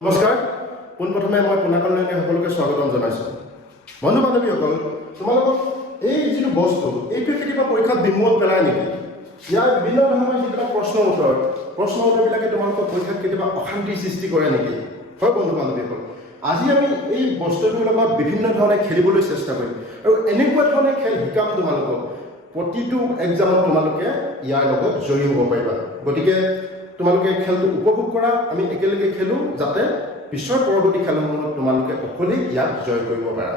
নমস্কাৰ পোনপ্ৰথমে মই পুনাকল্যাণী সকলোকে স্বাগতম জনাইছোঁ বন্ধু বান্ধৱীসকল তোমালোকক এই যিটো বস্তু এইটো কেতিয়াবা পৰীক্ষাত বিমোদ পেলাই নেকি ইয়াৰ বিভিন্ন ধৰণৰ যিবিলাক প্ৰশ্ন উত্তৰবিলাকে তোমালোকৰ পৰীক্ষাত কেতিয়াবা অশান্তি সৃষ্টি কৰে নেকি হয় বন্ধু বান্ধৱীসকল আজি আমি এই বস্তুটোৰ লগত বিভিন্ন ধৰণে খেলিবলৈ চেষ্টা কৰিম আৰু এনেকুৱা ধৰণে খেল শিকাম তোমালোকক প্ৰতিটো এক্সামত তোমালোকে ইয়াৰ লগত জড়িত হ'ব পাৰিবা গতিকে তোমালোকে খেলটো উপভোগ কৰা আমি একেলগে খেলো যাতে পিছৰ পৰৱৰ্তী খেলসমূহত তোমালোকে অকলেই ইয়াক জয় কৰিব পাৰা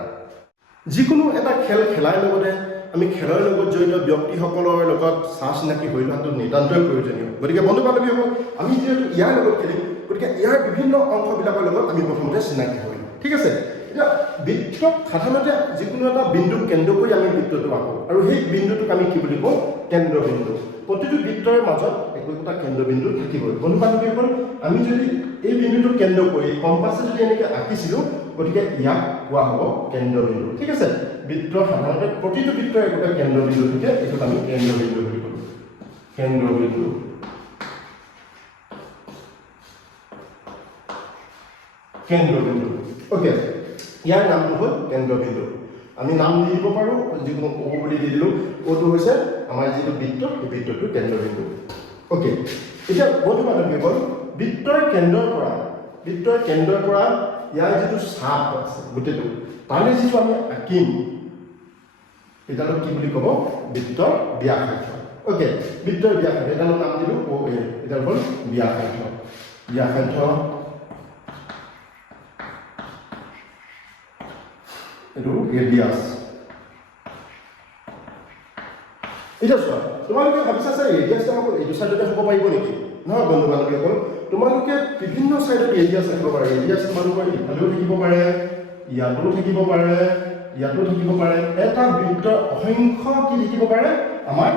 যিকোনো এটা খেল খেলাৰ লগতে আমি খেলৰ লগত জড়িত ব্যক্তিসকলৰ লগত চিনাকি হৈ লোৱাটো নিতান্তই প্ৰয়োজনীয় গতিকে বন্ধু বান্ধৱীসকল আমি যিহেতু ইয়াৰ লগত খেলিম গতিকে ইয়াৰ বিভিন্ন অংশবিলাকৰ লগত আমি প্ৰথমতে চিনাকি হৈ লওঁ ঠিক আছে এতিয়া বৃত্তক সাধাৰণতে যিকোনো এটা বিন্দুক কেন্দ্ৰ কৰি আমি বৃত্তটো আঁকো আৰু সেই বিন্দুটোক আমি কি বুলি কওঁ কেন্দ্ৰবিন্দু প্ৰতিটো বৃত্তৰ মাজত একোটা কেন্দ্ৰবিন্দু থাকিবই বন্ধু বান্ধৱীসকল আমি যদি এই বিন্দুটোক কেন্দ্ৰ কৰি কম্পাছে যদি এনেকৈ আঁকিছিলোঁ গতিকে ইয়াক কোৱা হ'ব কেন্দ্ৰবিন্দু ঠিক আছে বৃত্তৰ সাধাৰণতে প্ৰতিটো বৃত্তৰ একোটা কেন্দ্ৰবিন্দু থাকে এইটোক আমি কেন্দ্ৰবিন্দু বুলি কওঁ কেন্দ্ৰবিন্দু ওকে ইয়াৰ নামটো হ'ল কেন্দ্ৰবিন্দু আমি নাম দি দিব পাৰোঁ যিকোনো ও বুলি দি দিলোঁ ওটো হৈছে আমাৰ যিটো বৃত্ত সেই বৃত্তটো কেন্দ্ৰবিন্দু ওকে এতিয়া বন্ধু বান্ধৱীসকল বৃত্তৰ কেন্দ্ৰৰ পৰা ইয়াৰ যিটো চাপ আছে গোটেইটো তাৰে যিটো আমি আঁকিম এডালক কি বুলি ক'ব বৃত্তৰ ব্যাসাৰ্ধ ওকে বৃত্তৰ ব্যাসাৰ্ধ এডালৰ নাম দিলোঁ ও এ এডাল হ'ল ব্যাসাৰ্ধ এইটো ৰেডিয়াছ এতিয়া চোৱা তোমালোকে ভাবিছা যে ৰেডিয়াছটো আমাক এইটো চাইডতে হ'ব পাৰিব নেকি নহয় বন্ধু বান্ধৱীসকল তোমালোকে বিভিন্ন চাইডত ৰেডিয়াছ ৰাখিব পাৰে ৰেডিয়াছ তোমালোকৰ ইফালেও থাকিব পাৰে ইয়াতো থাকিব পাৰে এটা বৃত্তৰ অসংখ্য কি থাকিব পাৰে আমাৰ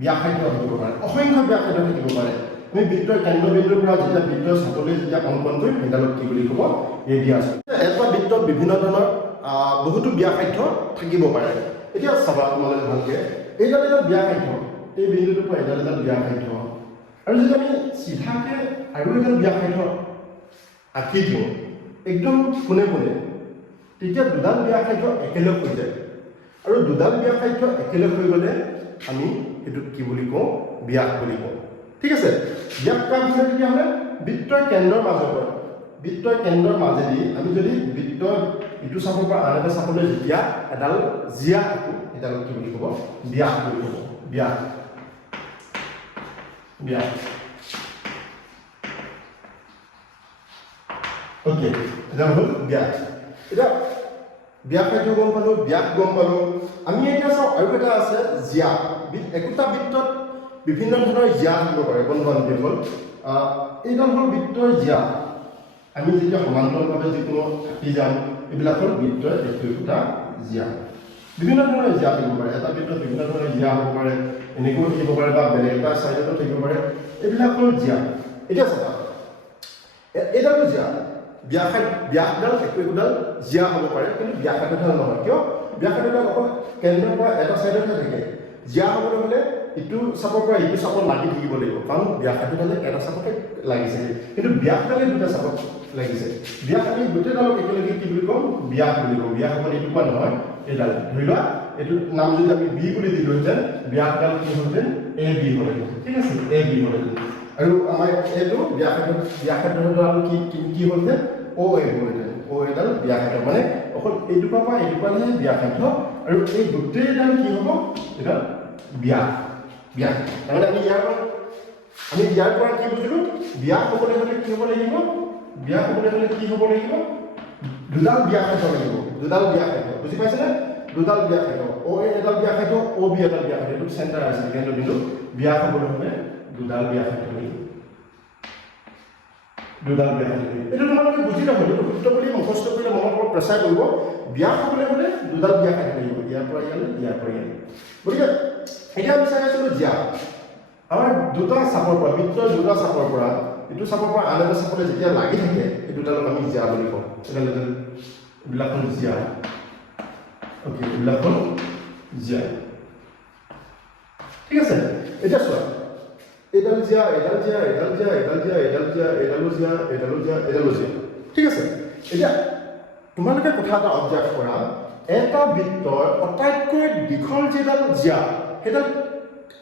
ব্যাসাৰ্ধ থাকিব পাৰে অসংখ্য ব্যাসাৰ্ধ থাকিব পাৰে আমি বৃত্তৰ কেন্দ্ৰবিন্দুৰ পৰা যেতিয়া বৃত্তৰ চাপলৈ যেতিয়া অংকন কৰিম সেইডালক কি বুলি ক'ব ৰেডিয়াছ এটা বৃত্তত বিভিন্ন ধৰণৰ বহুতো ব্যাসাৰ্ধ থাকিব পাৰে এতিয়া চাবা তোমালোকে ভালকৈ এইডাল এটা ব্যাসাৰ্ধ এই বিন্দুটোৰ পৰা এডাল ব্যাসাৰ্ধ আৰু যদি আমি চিধাকৈ আৰু এডাল ব্যাসাৰ্ধ আঁকি দিওঁ একদম পোনে তেতিয়া দুডাল ব্যাসাৰ্ধ একেলগ হৈ যায় আৰু দুডাল ব্যাসাৰ্ধ একেলগ হৈ গ'লে আমি এইটোক কি বুলি কওঁ ব্যাস বুলি কওঁ ঠিক আছে ব্যাস কোৱা হৈছে তেতিয়াহ'লে বৃত্তৰ কেন্দ্ৰৰ মাজেদি আমি যদি বৃত্তৰ ইটো চাপৰ পৰা আন এটা চাপলৈ যেতিয়া এডাল জিয়া আঁকো এডাল কি বুলি ক'ব ব্যাস বুলি ক'ব ব্যাস ওকে এডাল হ'ল ব্যাস এতিয়া ব্যাসাৰ্ধ গম পালোঁ ব্যাস গম পালোঁ আমি এতিয়া চাওঁ আৰু এটা আছে জিয়া একোটা বৃত্তত বিভিন্ন ধৰণৰ জিয়া থাকিব পাৰে বন্ধু বান্ধৱীসকল এইডাল হ'ল বৃত্তৰ জিয়া আমি যেতিয়া সমান্তৰালভাৱে যিকোনো আঁকি যাম এইবিলাক হ'ল বৃত্তৰ একোটা জিয়া বিভিন্ন ধৰণৰ জিয়া থাকিব পাৰে এটা বৃত্তত বিভিন্ন ধৰণৰ জিয়া হ'ব পাৰে এনেকৈও থাকিব পাৰে বা বেলেগ এটা চাইডতো থাকিব পাৰে এইবিলাক হ'ল জিয়া এতিয়া চাবা এইডাল জিয়া ব্যাসডাল একোডাল জিয়া হ'ব পাৰে কিন্তু ব্যাসাৰ্ধডাল নহয় কিয় ব্যাসাৰ্ধডাল অকল কেন্দ্ৰৰ পৰা এটা চাইডতহে থাকে জিয়া হ'বলৈ হ'লে ইটো চাপৰ পৰা ইটো চাপত লাগি থাকিব লাগিব কাৰণ ব্যাসাৰ্ধডালে এটা চাপতে লাগিছে কিন্তু ব্যাসডালে দুটা চাপত লাগিছে ব্যাস আমি গোটেইডালক একেলগে কি বুলি কওঁ ব্যাস বুলি কওঁ ব্যাস হ'ব এইটো কোৱা নহয় এইডাল ধৰি লোৱা এইটো নাম যদি আমি বি বুলি দিলোহেঁতেন ব্যাসডাল কি হ'লহেঁতেন এ বি হ'লহেঁতেন ঠিক আছে এ বি হ'লহেঁতেন আৰু আমাৰ এইটো ব্যাসাৰ্ধডাল কি হ'লহেঁতেন অ এ হ'লহেঁতেন অ এডাল ব্যাসাৰ্ধ মানে অকল এইটোপা পৰা এইটোপালেহে ব্যাসাৰ্ধ আৰু এই গোটেইডাল কি হ'ব এডাল ব্যাস তাৰমানে আমি ইয়াৰ পৰা কি বুজিলোঁ ব্যাস হ'বলৈ হ'লে কি হ'ব লাগিব দুডাল ব্যাসাৰ্ধ লাগিব বুজি পাইছেনে দুডাল ব্যাসাৰ্ধ অ এ এডাল ব্যাসাৰ্ধ অ বি এডাল ব্যাসাৰ্ধ এইটো চেণ্টাৰ আছে কেন্দ্ৰবিন্দু ব্যাস হ'বলৈ হ'লে দুডাল ব্যাসাৰ্ধ লাগিব এইটো তোমালোকে বুজি নাপাব এইটো সূত্ৰ বুলি মুখস্থ কৰিলে মনৰ ওপৰত প্ৰেছাৰ কৰিব ব্যাস হ'বলৈ হ'লে দুডাল ব্যাসাৰ্ধ লাগিব ইয়াৰ পৰা ইয়ালৈ গতিকে এতিয়া আমি চাই আছিলোঁ জিয়া আমাৰ দুটা চাপৰ পৰা বৃত্তৰ দুটা চাপৰ পৰা ইটো চাপৰ পৰা আন এটা চাপলৈ যেতিয়া লাগি থাকে এই দুডালক আমি জিয়া বুলি কওঁ এইবিলাক হ'ল জিয়া অ'কে এইবিলাক হ'ল জিয়া ঠিক আছে এতিয়া চোৱা এডাল জিয়া এডাল জিয়া এডাল জিয়া এডাল জিয়া এডাল জিয়া এডালো জিয়া এডালো জিয়া এডালো জিয়া ঠিক আছে এতিয়া তোমালোকে কথা এটা অবজাৰ্ভ কৰা এটা বৃত্তৰ আটাইতকৈ দীঘল যেডাল জিয়া সেইডাল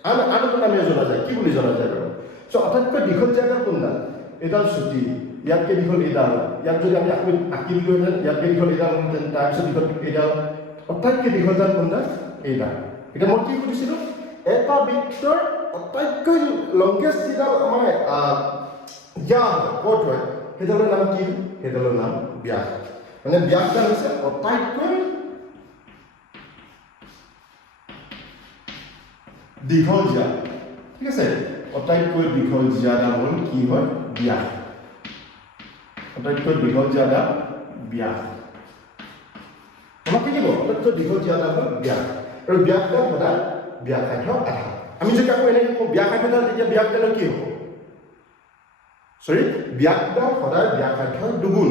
আন এটা নামে জনা যায় কি বুলি জনা যায় বাৰু সো আটাইতকৈ দীঘল জিয়াডাল কোনডাল এডাল চুটি ইয়াতকৈ দীঘল এডাল ইয়াত যদি আমি আঁকিলোঁ হেঁতেন ইয়াতকৈ দীঘল এডাল হেঁতেন তাৰপিছত দীঘল এডাল আটাইতকৈ দীঘলডাল কোনডাল এইডাল এতিয়া মই কি সুধিছিলোঁ এটা বৃত্তৰ আটাইতকৈ লংগেষ্ট যেডাল আমাৰ জিয়া ক'ত হয় সেইডালৰ নাম কি সেইডালৰ নাম ব্যাস মানে ব্যাসডাল হৈছে আটাইতকৈ দীঘল জিয়া ঠিক আছে আটাইতকৈ দীঘল জিয়াডাল হ'ল কি হয় ব্যাস আটাইতকৈ দীঘল জিয়াডাল ব্যাস আমাক কি দিব আটাইতকৈ দীঘল জিয়াডাল হ'ল ব্যাস আৰু ব্যাসডাল সদায় ব্যাসাৰ্ধ আধা আমি যদি আকৌ এনেকৈ কওঁ ব্যাসাৰ্ধডাল তেতিয়া ব্যাসডালৰ কি হ'ব সৰি ব্যাসডাল সদায় ব্যাসাৰ্ধৰ দুগুণ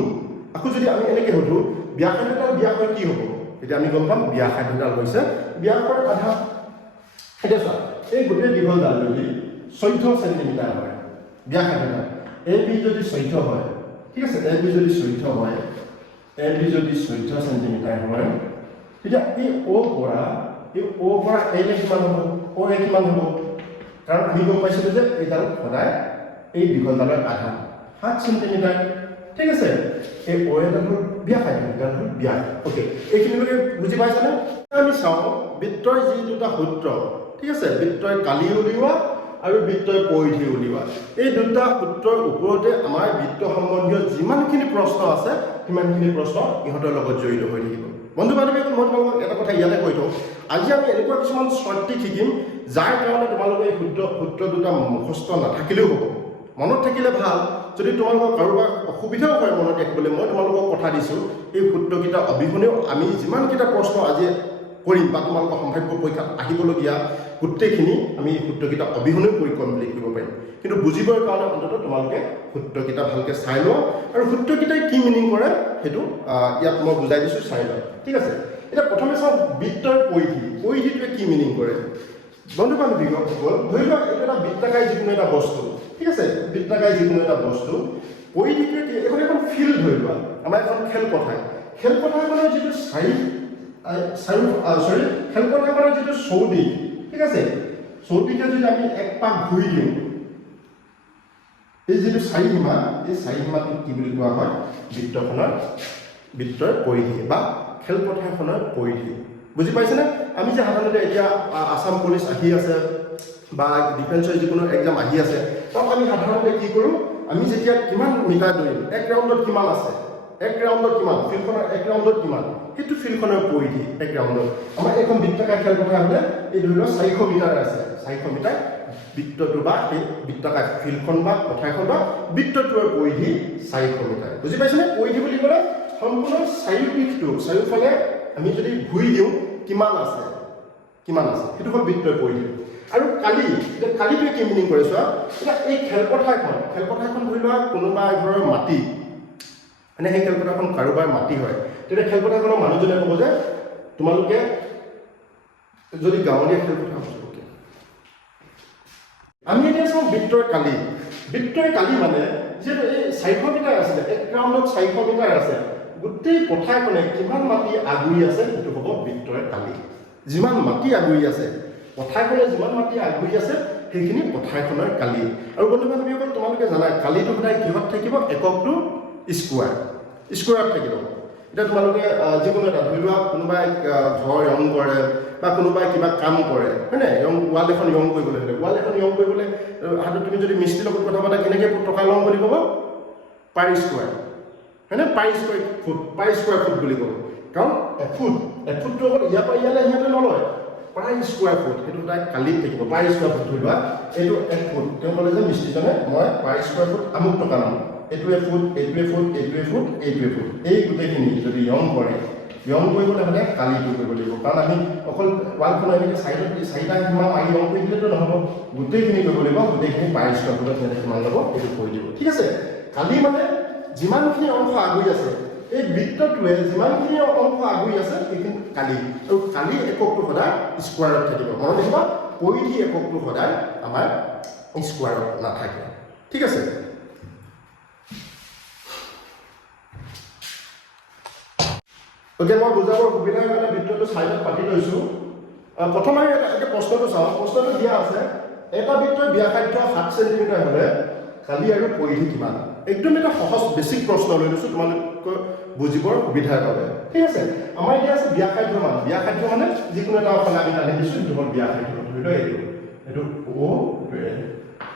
আকৌ যদি আমি এনেকৈ সোধোঁ ব্যাসাৰ্ধডাল ব্যাসৰ কি হ'ব তেতিয়া আমি গম পাম ব্যাসাৰ্ধডাল হৈছে ব্যাসৰ আধা এতিয়া চোৱা এই গোটেই দীঘলডাল যদি 14 সেন্টিমিটাৰ হয় ব্যাসাৰ্ধডাল এ বি যদি 14 হয় ঠিক আছে এ বি যদি 14 হয় এ বি যদি 14 সেন্টিমিটাৰ হয় তেতিয়া এই অ পৰা এ লে কিমান হ'ব অ এ কিমান হ'ব কাৰণ আমি গম পাইছিলোঁ যে এইডাল সদায় এই দীঘলডালৰ আধা 7 সেন্টিমিটাৰ ঠিক আছে এই অ এডাল হ'ল ব্যাসাৰ্ধ এডাল হ'ল ব্যাস ওকে এইখিনিলৈকে বুজি পাইছানে আমি চাওঁ বৃত্তৰ যি দুটা সূত্ৰ ঠিক আছে বৃত্তই কালি উলিওৱা আৰু বৃত্তই পৰিধি উলিওৱা এই দুটা সূত্ৰৰ ওপৰতে আমাৰ বৃত্ত সম্বন্ধীয় যিমানখিনি প্ৰশ্ন আছে সিমানখিনি প্ৰশ্ন ইহঁতৰ লগত জড়িত হৈ থাকিব বন্ধু বান্ধৱীসকল মই তোমালোকক এটা কথা ইয়াতে কৈ থওঁ আজি আমি এনেকুৱা কিছুমান শৰ্তি শিকিম যাৰ কাৰণে তোমালোকে এই সূত্ৰ দুটা মুখস্থ নাথাকিলেও হ'ব মনত থাকিলে ভাল যদি তোমালোকৰ কাৰোবাৰ অসুবিধাও হয় মনত ৰাখিবলৈ মই তোমালোকক কথা দিছোঁ এই সূত্ৰকেইটা অবিহনেও আমি যিমানকেইটা প্ৰশ্ন আজি কৰিম বা তোমালোকৰ সম্ভাৱ্য পৰীক্ষাত আহিবলগীয়া গোটেইখিনি আমি সূত্ৰকেইটা অবিহনেও কমপ্লিট কৰিব পাৰিম কিন্তু বুজিবৰ কাৰণে অন্ততঃ তোমালোকে সূত্ৰকেইটা ভালকৈ চাই লোৱা আৰু সূত্ৰকেইটাই কি মিনিং কৰে সেইটো ইয়াত মই বুজাই দিছোঁ চাই লোৱা ঠিক আছে এতিয়া প্ৰথমে চাওঁ বৃত্তৰ পৰিধিটোৱে কি মিনিং কৰে বন্ধু বান্ধৱীসকল ধৰি লোৱা এইটো এটা বৃত্তাকাৰী যিকোনো এটা বস্তু ঠিক আছে বৃত্তাকাৰী যিকোনো এটা বস্তু পৰিধিটোৱে কি এখন ফিল্ড ধৰি লোৱা আমাৰ এখন খেলপথাৰখনৰ যিটো খেলপথাৰখনৰ যিটো চৌদিশ ঠিক আছে চৌদিশে যদি আমি এক পাক ঘূৰি দিওঁ এই যিটো চাৰিসীমা এই চাৰিসীমাটোক কি বুলি কোৱা হয় বৃত্তৰ পৰিধি বা খেলপথাৰখনৰ পৰিধি বুজি পাইছেনে আমি যে সাধাৰণতে এতিয়া আসাম পুলিচ আহি আছে বা ডিফেন্সৰ যিকোনো এক্সাম আহি আছে তাত আমি সাধাৰণতে কি কৰোঁ আমি যেতিয়া কিমান মিটাৰ দৌৰিম এক ৰাউণ্ডত কিমান আছে এক ৰাউণ্ডত কিমান ফিল্ডখনৰ এক ৰাউণ্ডত কিমান সেইটো ফিল্ডখনৰ পৰিধি এক ৰাউণ্ডত আমাৰ এখন বৃত্তাকাৰ খেলপথাৰ হ'লে এই ধৰি লওক 400 মিটাৰ আছে 400 মিটাৰ বৃত্তটো বা এই বৃত্তাকাৰ ফিল্ডখন বা পথাৰখন বা বৃত্তটোৰ পৰিধি 400 মিটাৰ বুজি পাইছেনে পৰিধি বুলি ক'লে সম্পূৰ্ণ চাৰিওফালে আমি যদি ঘূৰি দিওঁ কিমান আছে সেইটো হ'ল বৃত্তৰ পৰিধি আৰু কালিটোৱে কি মিনিং কৰে চোৱা এতিয়া এই খেলপথাৰখন ধৰি লোৱা কোনোবা এঘৰৰ মাটি মানে সেই খেলপথাৰখন কাৰোবাৰ মাটি হয় তেতিয়া খেলপথাৰখনৰ মানুহজনে ক'ব যে তোমালোকে যদি গাঁৱলীয়া খেলপথাৰ আমি এতিয়া চাওঁ বৃত্তৰ কালি মানে যিহেতু এই 400 মিটাৰ আছিলে এক ৰাউণ্ডত 400 মিটাৰ আছে গোটেই পথাৰখনে কিমান মাটি আগুৰি আছে সেইটো হ'ব বৃত্তৰ কালি যিমান মাটি আগুৰি আছে পথাৰখনে যিমান মাটি আগুৰি আছে সেইখিনি পথাৰখনৰ কালি আৰু বন্ধু বান্ধৱীসকল তোমালোকে জানা কালিটো সদায় কিহত থাকিব এককটো স্কুৱাৰত থাকিব এতিয়া তোমালোকে যিকোনো এটা ধৰি লোৱা কোনোবাই ঘৰ ৰং কৰে বা কোনোবাই কিবা কাম কৰে হয়নে ৱাল এখন ৰং কৰিবলৈ হ'লে হাতত তুমি যদি মিস্ত্ৰীৰ লগত কথা পাতা কেনেকৈ টকা লওঁ বুলি ক'ব পাৰ স্কুৱাৰ হয়নে পাৰ স্কুৱাৰ ফুট বুলি ক'ব কাৰণ এফুটটো অকল ইয়াৰ পৰা ইয়ালৈ সিহঁতে নলয় পাৰ স্কুৱাৰ ফুট সেইটো তাই কালিত থাকিব পাৰ স্কুৱাৰ ফুট ধৰি লোৱা এইটো 1 ফুট তেওঁ ক'লে যে মিস্ত্ৰীজনে মই পাৰ স্কুৱাৰ ফুট আমুক টকা ল'ম এইটোৱে ফুট এই গোটেইখিনি যদি ৰং কৰিবলৈ হ'লে কালিটো কৰিব লাগিব কাৰণ আমি অকল ৱালখনৰ এনেকৈ চাইডত 4টা সীমা মাৰি ৰং কৰি দিলেতো নহ'ব গোটেইখিনি কৰিব লাগিব গোটেইখিনি পাৰ স্কুৱাৰ ফুটত সিহঁতে কিমান ল'ব এইটো কৰি দিব ঠিক আছে কালি মানে যিমানখিনি অংশ আগুৰি আছে এই বৃত্তটোৱে যিমানখিনি অংশ আগুৰি আছে সেইখিনি কালি আৰু কালি এককটো সদায় স্কুৱাৰত থাকিব মনত ৰাখিবা পৰিধি এককটো সদায় আমাৰ স্কোৱাৰত নাথাকে ঠিক আছে ওকে মই বুজাবৰ সুবিধাৰ কাৰণে ভিডিঅ'টো চাইডত পাতি লৈছোঁ প্ৰথমে এটা প্ৰশ্নটো চাওঁ প্ৰশ্নটো দিয়া আছে এটা বৃত্তৰ ব্যাসাৰ্ধ 7 সেন্টিমিটাৰ হ'লে কালি আৰু পৰিধি কিমান একদম এটা সহজ বেছিক প্ৰশ্ন লৈ লৈছোঁ তোমালোকৰ বুজিবৰ সুবিধাৰ বাবে ঠিক আছে আমাৰ এতিয়া আছে ব্যাসাৰ্ধ মানে যিকোনো এটা অকল আমি টানি দিছোঁ সেইটো হ'ল ব্যাসাৰ্ধ ধৰি লওঁ এইটো O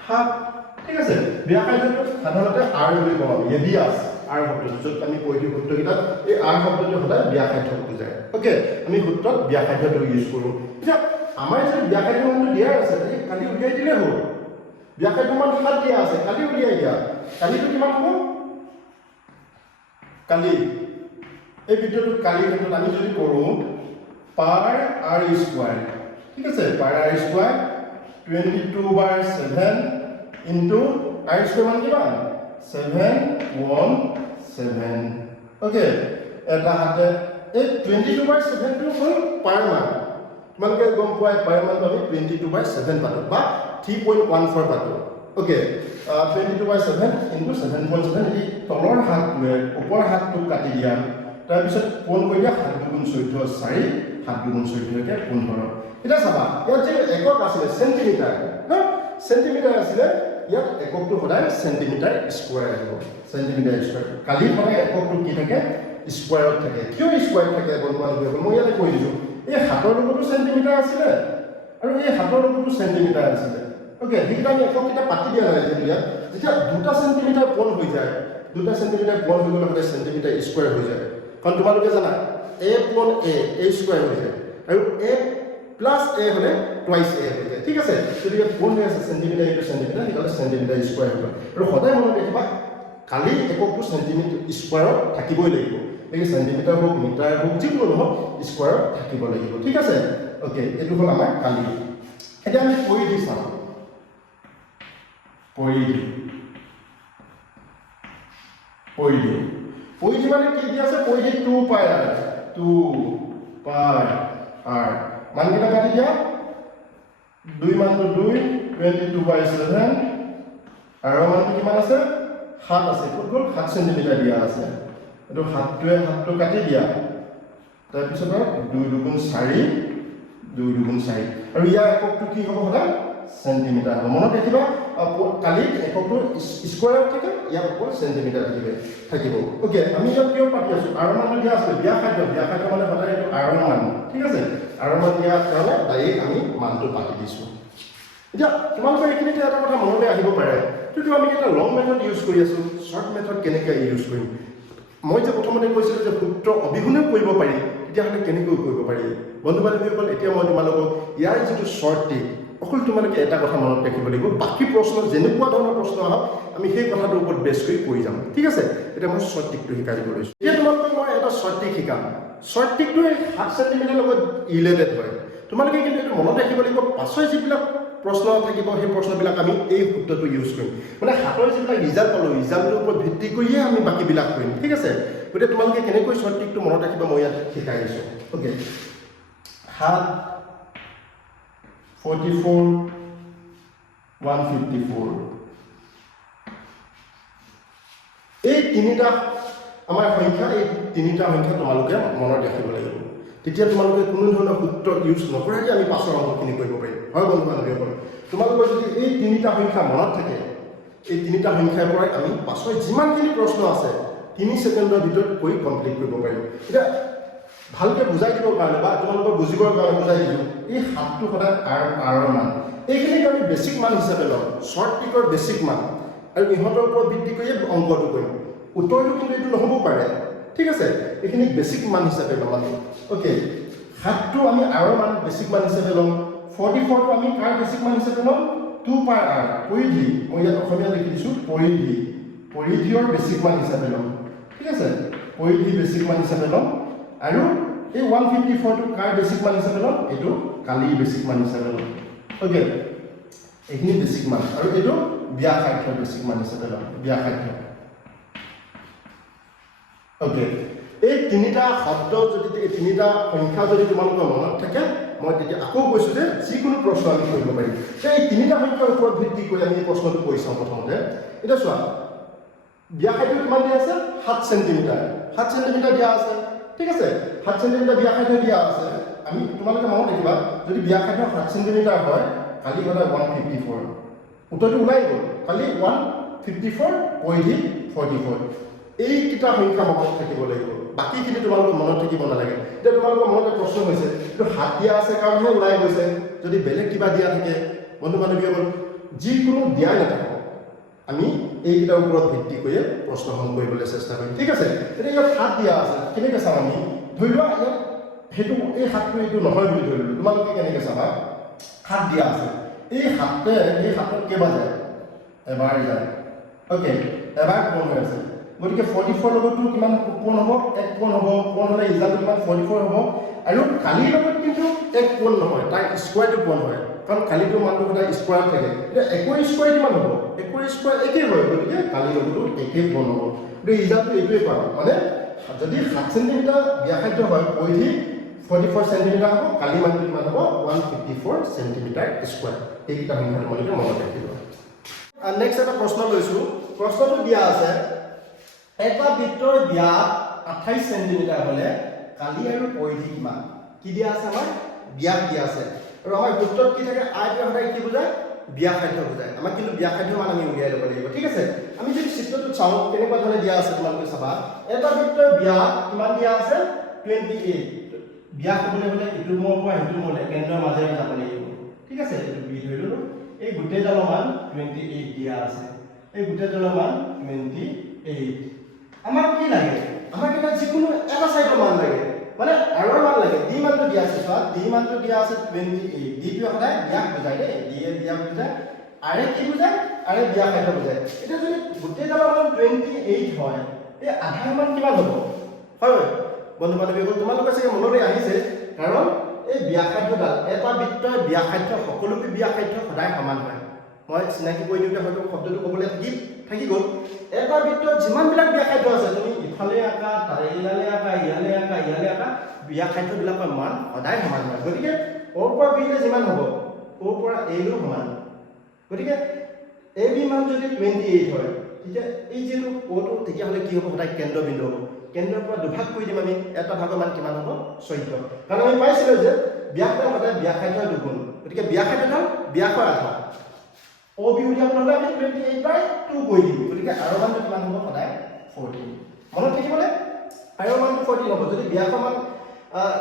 হাফ ঠিক আছে ব্যাসাৰ্ধটো সাধাৰণতে R বুলি কওঁ ৰেডিয়াছ R শব্দটো য'ত আমি পৰিধি সূত্ৰকেইটাত এই R শব্দটো সদায় ব্যাসাৰ্ধক বুজায় অ'কে আমি সূত্ৰত ব্যাসাৰ্ধটো ইউজ কৰোঁ এতিয়া আমাৰ যে ব্যাসাৰ্ধ মানটো দিয়া আছে কালি উলিয়াই দিলে হ'ল ব্যাসাৰ্ধ মান 7 দিয়া আছে কালি উলিয়াই দিয়া কালিটো কিমান হ'ব কালি এই ভিডিঅ'টো কালিৰ ক্ষেত্ৰত আমি যদি কৰোঁ পাৰ R স্কোৱাৰ ঠিক আছে পাৰ R square 22/7 into R square মান কিমান 717 ওকে এটা হাতে এই 22/7 টো হ'ল পাৰ মান তোমালোকে গম পোৱা পাৰ মান আমি 22/7 পালো বা 3.14 পালো ওকে 22/7 ইনটু 7.7 এই তলৰ হাতটোৱে ওপৰ হাতটোক কাটি দিয়া তাৰপিছত কোন কৰি দিয়া 7 × 14 4 7 × 14 কে 15 এটা চাবা ইয়াত যে একক আছিল সেন্টিমিটাৰ না সেন্টিমিটাৰ আছিল ইয়াত এককটো সদায় সেন্টিমিটাৰ স্কয়াৰ আহিব সেন্টিমিটাৰ স্কয়াৰ কালি সদায় এককটো কি থাকে স্কয়াৰত থাকে কিয় স্কয়াৰ থাকে বন্ধুসকল মই ইয়াতে কৈ দিছো এই হাতৰ লগতো সেন্টিমিটাৰ আছিল আৰু এই হাতৰ লগতো সেন্টিমিটাৰ আছিল ওকে হিটা আমি একক কিটা পাতি দিয়া নাই যেতিয়া দুটা সেন্টিমিটাৰ কোণ হৈ যায় দুটা সেন্টিমিটাৰ কোণ হৈ গ'লে সদায় সেন্টিমিটাৰ স্কয়াৰ হৈ যায় কাৰণ তোমালোকে জানা a কোণ a স্কয়াৰ হৈ যায় আৰু a প্লাস a হলে টুৱাইস a হৈ যায় ঠিক আছে যদি কোণ হৈ আছে centimetre into centimetre equal centimetre square হ'ব আৰু সদায় মনত ৰাখিবা কালি এককটো সেন্টিমিটাৰ স্কয়াৰত থাকিবই লাগিব এই সেন্টিমিটাৰ হোক মিটাৰ হোক যিকোনো হোক স্কয়াৰত থাকিব লাগিব ঠিক আছে ওকে এটো হ'ল আমাৰ কালি এটা আমি পৰিধি চাওঁ পৰিধি মানে কি দিয়া আছে পৰিধি 2 পাই r মান কিটা কাটি দিয়া 2 মানটো 2 22/7 আৰু মানটো কিমান আছে 7 আছে ফুটবল 7 সেন্টিমিটাৰ দিয়া আছে এটো 7টোৱে 7টো কাটি দিয়া তাৰ পিছত 2 2 গুণ 4 2 2 গুণ 4 আৰু ইয়াৰ এককটো কি হ'ব হলা সেন্টিমিটাৰ মনত ৰাখিবা কালি এককটো স্কয়াৰত থাকে ইয়াৰ ওপৰত সেন্টিমিটাৰ থাকিব ওকে আমি ইয়াত কিয় পাতি আছো আৰু মান দিয়া আছে ব্যাসাৰ্ধ মানে সদায় এইটো আৰু মান ঠিক আছে আৰু মান দিয়া কাৰণে ডাইৰেক্ট আমি মানটো পাতি দিছো এতিয়া তোমালোকৰ এইখিনিতে এটা কথা মনলৈ আহিব পাৰে কিন্তু আমি এটা লং মেথড ইউজ কৰি আছো শৰ্ট মেথড কেনেকৈ ইউজ কৰিম মই যে প্ৰথমতে কৈছিলো যে সূত্ৰ অবিহনেও কৰিব পাৰি তেতিয়াহ'লে কেনেকৈ কৰিব পাৰি বন্ধু বান্ধৱীসকল এতিয়া মই তোমালোকক ইয়াৰ যিটো শৰ্ট টিপ অকল তোমালোকে এটা কথা মনত ৰাখিব লাগিব বাকি প্ৰশ্ন যেনেকুৱা ধৰণৰ প্ৰশ্ন আহক আমি সেই কথাটোৰ ওপৰত বেছ কৰি যাম ঠিক আছে এটা মই শৰ্ট টিপটো শিকাই দিব লৈছো এতিয়া তোমালোকক মই এটা শৰ্ট টিপ শিকাম শৰ্ট টিপটো 7 সেন্টিমিটাৰ লগত ৰিলেটেড হয় তোমালোকে কিন্তু এটা মনত ৰাখিব লাগিব পাছৰ যিবিলাক প্ৰশ্ন থাকিব সেই প্ৰশ্নবিলাক আমি এই সূত্ৰটো ইউজ কৰিম মানে হাতৰ যিবিলাক ৰিজাল্ট পালো ৰিজাল্টৰ ওপৰত ভিত্তি কৰিয়ে আমি বাকিবিলাক কৰিম ঠিক আছে গতিকে তোমালোকে কেনেকৈ শৰ্ট টিপটো মনত ৰাখিব মই ইয়াত শিকাই দিছো ওকে 7 44 154 এই তিনিটা আমাৰ সংখ্যা এই তিনিটা সংখ্যা তোমালোকে মনত ৰাখিব লাগিব তেতিয়া তোমালোকে কোনো ধৰণৰ সূত্ৰ ইউজ নকৰাকৈ আমি পাছৰ অংকখিনি কৰিব পাৰিম হয় বন্ধু বান্ধৱীসকল তোমালোকৰ যদি এই তিনিটা সংখ্যা মনত থাকে এই তিনিটা সংখ্যাৰ পৰা আমি পাছৰ যিমানখিনি প্ৰশ্ন আছে 3 ছেকেণ্ডৰ ভিতৰত কৰি কমপ্লিট কৰিব পাৰিম এতিয়া ভালকে বুজাই দিবৰ কাৰণে বা তোমালোকৰ বুজিবৰ কাৰণে বুজাই দিছো এই হাতটো সদায় r মান এইখিনিক আমি বেসিক মান হিচাপে লম শৰ্ট টিকৰ বেসিক মান আৰু ইহঁতৰ ওপৰত ভিত্তি কৰি অংকটো কৰিম উত্তৰটো কিন্তু এইটো নহব পাৰে ঠিক আছে এইখিনি বেসিক মান হিচাপে লম আমি ওকে হাতটো আমি r মান বেসিক মান হিচাপে লম 44 টো আমি কাৰ বেসিক মান হিচাপে লম 2 পাই r পৰিধি মই ইয়াত অসমীয়া লিখি দিছো পৰিধিৰ বেসিক মান হিচাপে লম ঠিক আছে পৰিধি বেসিক মান হিচাপে লম আৰু এই 154 টো কাৰ বেসিক মান হিচাপে লম এইটো কালি বেসিক মান হিচাপে লম ওকে এইখিনি বেসিক মান আৰু এইটো ব্যাসাৰ্ধ বেসিক মান হিচাপে লম ব্যাসাৰ্ধ ওকে এই তিনিটা শব্দ যদি এই তিনিটা সংখ্যা যদি তোমালোকৰ মনত থাকে মই তেতিয়া আকৌ কৈছোঁ যে যিকোনো প্ৰশ্ন আমি কৰিব পাৰিম। এই তিনিটা সংখ্যাৰ ওপৰত ভিত্তি কৰি আমি এই প্ৰশ্নটো কৰি চাওঁ প্ৰথমতে। এতিয়া চোৱা, ব্যাসাৰ্ধ কিমান দিয়া আছে? 7 চেণ্টিমিটাৰ। 7 চেণ্টিমিটাৰ দিয়া আছে, ঠিক আছে। 7 চেণ্টিমিটাৰ ব্যাসাৰ্ধ দিয়া আছে। আমি তোমালোকে মনত ৰাখিবা, যদি ব্যাসাৰ্ধ 7 চেণ্টিমিটাৰ হয়, কালি হ'লে 154। উত্তৰটো ওলাই গ'ল, কালি 154, পৰিধি 44। এইকেইটা সংখ্যা মনত থাকিব লাগিব, বাকীখিনি তোমালোকৰ মনত থাকিব নালাগে। এতিয়া তোমালোকৰ মনতে প্ৰশ্ন হৈছে, এইটো 7 দিয়া আছে কাৰণেহে ওলাই গৈছে, যদি বেলেগ কিবা দিয়া থাকে বন্ধু বান্ধৱীসকল, যিকোনো দিয়াই নাথাকক, আমি এইকেইটাৰ ওপৰত ভিত্তি কৰি প্ৰশ্নখন কৰিবলৈ চেষ্টা কৰিম, ঠিক আছে। এতিয়া ইয়াত 7 দিয়া আছে, কেনেকৈ চাম আমি? ধৰি লোৱা ইয়াত সেইটো এই 7টো এইটো নহয় বুলি ধৰি ল'লোঁ, তোমালোকে কেনেকৈ চাবা? 7 দিয়া আছে, এই 7ত কেইবাৰ যায়? এবাৰ যায়, অ'কে, এবাৰ পূৰণ হৈ আছে। গতিকে 44 লগতো কিমান পূৰণ হ'ব? 1 পূৰণ হ'ব। পূৰণ হ'লে ৰিজাল্টটো কিমান? 44 হ'ব। আৰু কালিৰ লগত কিন্তু 1 পূৰণ নহয়, তাৰ স্কোৱাৰটো পূৰণ হয়, কাৰণ কালিটোৰ মানটো সদায় স্কোৱাৰত থাকে। এতিয়া 1 স্কোৱাৰ কিমান হ'ব? 1 স্কোৱাৰ একেই হয়, গতিকে কালিৰ লগতো একেই পূৰণ হ'ব। গতিকে ৰিজাল্টটো এইটোৱে পাম, মানে যদি 7 চেণ্টিমিটাৰ ব্যাসাৰ্ধ হয়, পৰিধি 44 চেণ্টিমিটাৰ হ'ব, কালি মানটো কিমান হ'ব? 154 চেণ্টিমিটাৰ স্কোৱাৰ। এইকেইটা সংখ্যা তোমালোকে মনত ৰাখিব। নেক্সট এটা প্ৰশ্ন লৈছোঁ। প্ৰশ্নটো দিয়া আছে, এটা বৃত্তৰ ব্যাস 28 চেণ্টিমিটাৰ হ'লে কালি আৰু পৰিধি কিমান? কি দিয়া আছে? আমাৰ ব্যাস দিয়া আছে। আৰু আমাৰ সূত্ৰত কি থাকে? আয়টো সদায় কি বুজায়? ব্যাসাৰ্ধ বুজায়। আমাক কিন্তু ব্যাসাৰ্ধ মান আমি উলিয়াই ল'ব লাগিব, ঠিক আছে। আমি যদি চিত্ৰটো চাওঁ, কেনেকুৱা ধৰণে দিয়া আছে তোমালোকে চাবা। এটা বৃত্তৰ ব্যাস কিমান দিয়া আছে? 28। ব্যাস হ'বলৈ হ'লে ইটো মূৰৰ পৰা সিটো মূৰলৈ কেন্দ্ৰৰ মাজেৰে যাব লাগিব, ঠিক আছে। এইটো বি ধৰি ল'লো। এই গোটেইডালৰ মান 28 দিয়া আছে। এই গোটেইডালৰ মান 28। আমাক কি লাগে? আমাক এটা যিকোনো এটা চাইডৰ মান লাগে, মানে আৰৰ মান লাগে। ডি মানটো দিয়া আছে, চোৱা, ডি মানটো দিয়া আছে 28। ডিটো সদায় ব্যাস বুজায় দেই, ডি এ ব্যাস বুজায়, আৰে কি বুজায়? আৰে ব্যাসাৰ্ধ বুজায়। এতিয়া যদি গোটেইডালৰ মান 28 হয়, এই আধাৰ মান কিমান হ'ব? হয় বন্ধু বান্ধৱীসকল, তোমালোকে চাগে মনলৈ আহিছে, কাৰণ এই ব্যাসাৰ্ধডাল, এটা বৃত্তৰ ব্যাসাৰ্ধ, সকলো ব্যাসাৰ্ধ সদায় সমান হয়। মই চিনাকি কৰি দিওঁতে হয়তো শব্দটো ক'বলৈ থাকি গ'ল। এটা বৃত্তত যিমানবিলাক ব্যাসাৰ্ধ আছে, তুমি ইফালে আঁকা, তাৰে ইয়ালে আঁকা, ইয়ালে আঁকা, ইয়ালে আঁকা, ব্যাসাৰ্ধবিলাকৰ মান সদায় সমান হয়। গতিকে অ'ৰ পৰা বিলৈ যিমান হ'ব, অ'ৰ পৰা এইলৈও সমান। গতিকে এ বি মান যদি 28 হয়, তেতিয়া এই যিটো অ'টো, তেতিয়াহ'লে কি হ'ব? সদায় কেন্দ্ৰবিন্দু হ'ব। কেন্দ্ৰৰ পৰা দুভাগ কৰি দিম আমি, এটা ভাগৰ মান কিমান হ'ব? 14। কাৰণ আমি পাইছিলোঁ যে ব্যাসডাল সদায় ব্যাসাৰ্ধৰ দুগুণ, গতিকে ব্যাসাৰ্ধডাল ব্যাসৰ আধা। অ' বি উলিয়াবলৈ হ'লে আমি 28/2 কৰি দিম, গতিকে আৰৰ মানটো কিমান হ'ব? সদায় 14। মনত থাকিবনে? আৰৰ মানটো 14 হ'ব। যদি ব্যাসৰ মান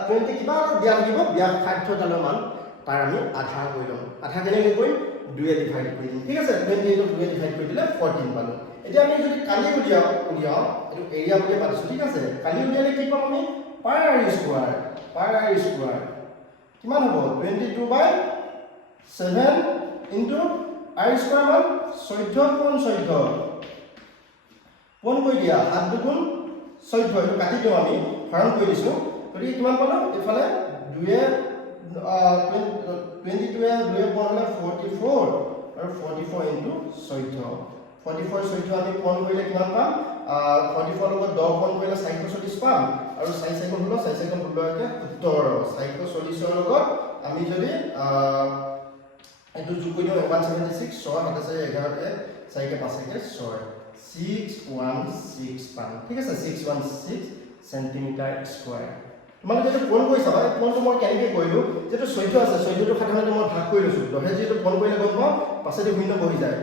20 কিবা এটা দিয়া লাগিব, ব্যাসাৰ্ধডালৰ মান তাৰ আমি আধা কৰি ল'ম। আধা কেনেকৈ কৰিম? 2 এ ডিভাইড কৰি দিম, ঠিক আছে। 28ক 2 এ ডিভাইড কৰি দিলে 14 পালোঁ। এতিয়া আমি যদি কালি উলিয়াওঁ, এইটো এৰিয়া বুলি পাতিছোঁ, ঠিক আছে। কালি উলিয়ালে কি পাম আমি? পাৰ আৰ স্কোৱাৰ। পাৰ আৰ স্কোৱাৰ কিমান হ'ব? 22/7 ইনটু আৰ স্কোৱাৰ মান 14 কোণ 14। কোণ কৰি দিয়া, 7 দুগুণ 14। এইটো কাটি দিওঁ আমি, হৰণ কৰি দিছোঁ। গতিকে কিমান পালোঁ? এইফালে 2 22 পূৰণ হ'লে 44, আৰু 44 ইনটু 14। 44 14 আমি পূৰণ কৰিলে কিমান পাম? 44 লগত 10 পূৰণ কৰিলে 440 পাম, আৰু 4 4 16, 4 4 16 কে 17। 440ৰ লগত আমি যদি এইটো যোগ কৰি দিওঁ, 176, 6 7 11 4 কে 5 কে 6, 616 পাম, ঠিক আছে। 616 চেণ্টিমিটাৰ স্কোৱাৰ। তোমালোকে যদি পূৰণ কৰি চাবা, এই পূৰণটো মই কেনেকৈ কৰিলোঁ, যিটো 14 আছে, 14টো সাধাৰণতে মই ভাগ কৰি লৈছোঁ। 10 যিহেতু পূৰণ কৰিলে গম পাওঁ, পাছেদি শূন্য বহি যায়,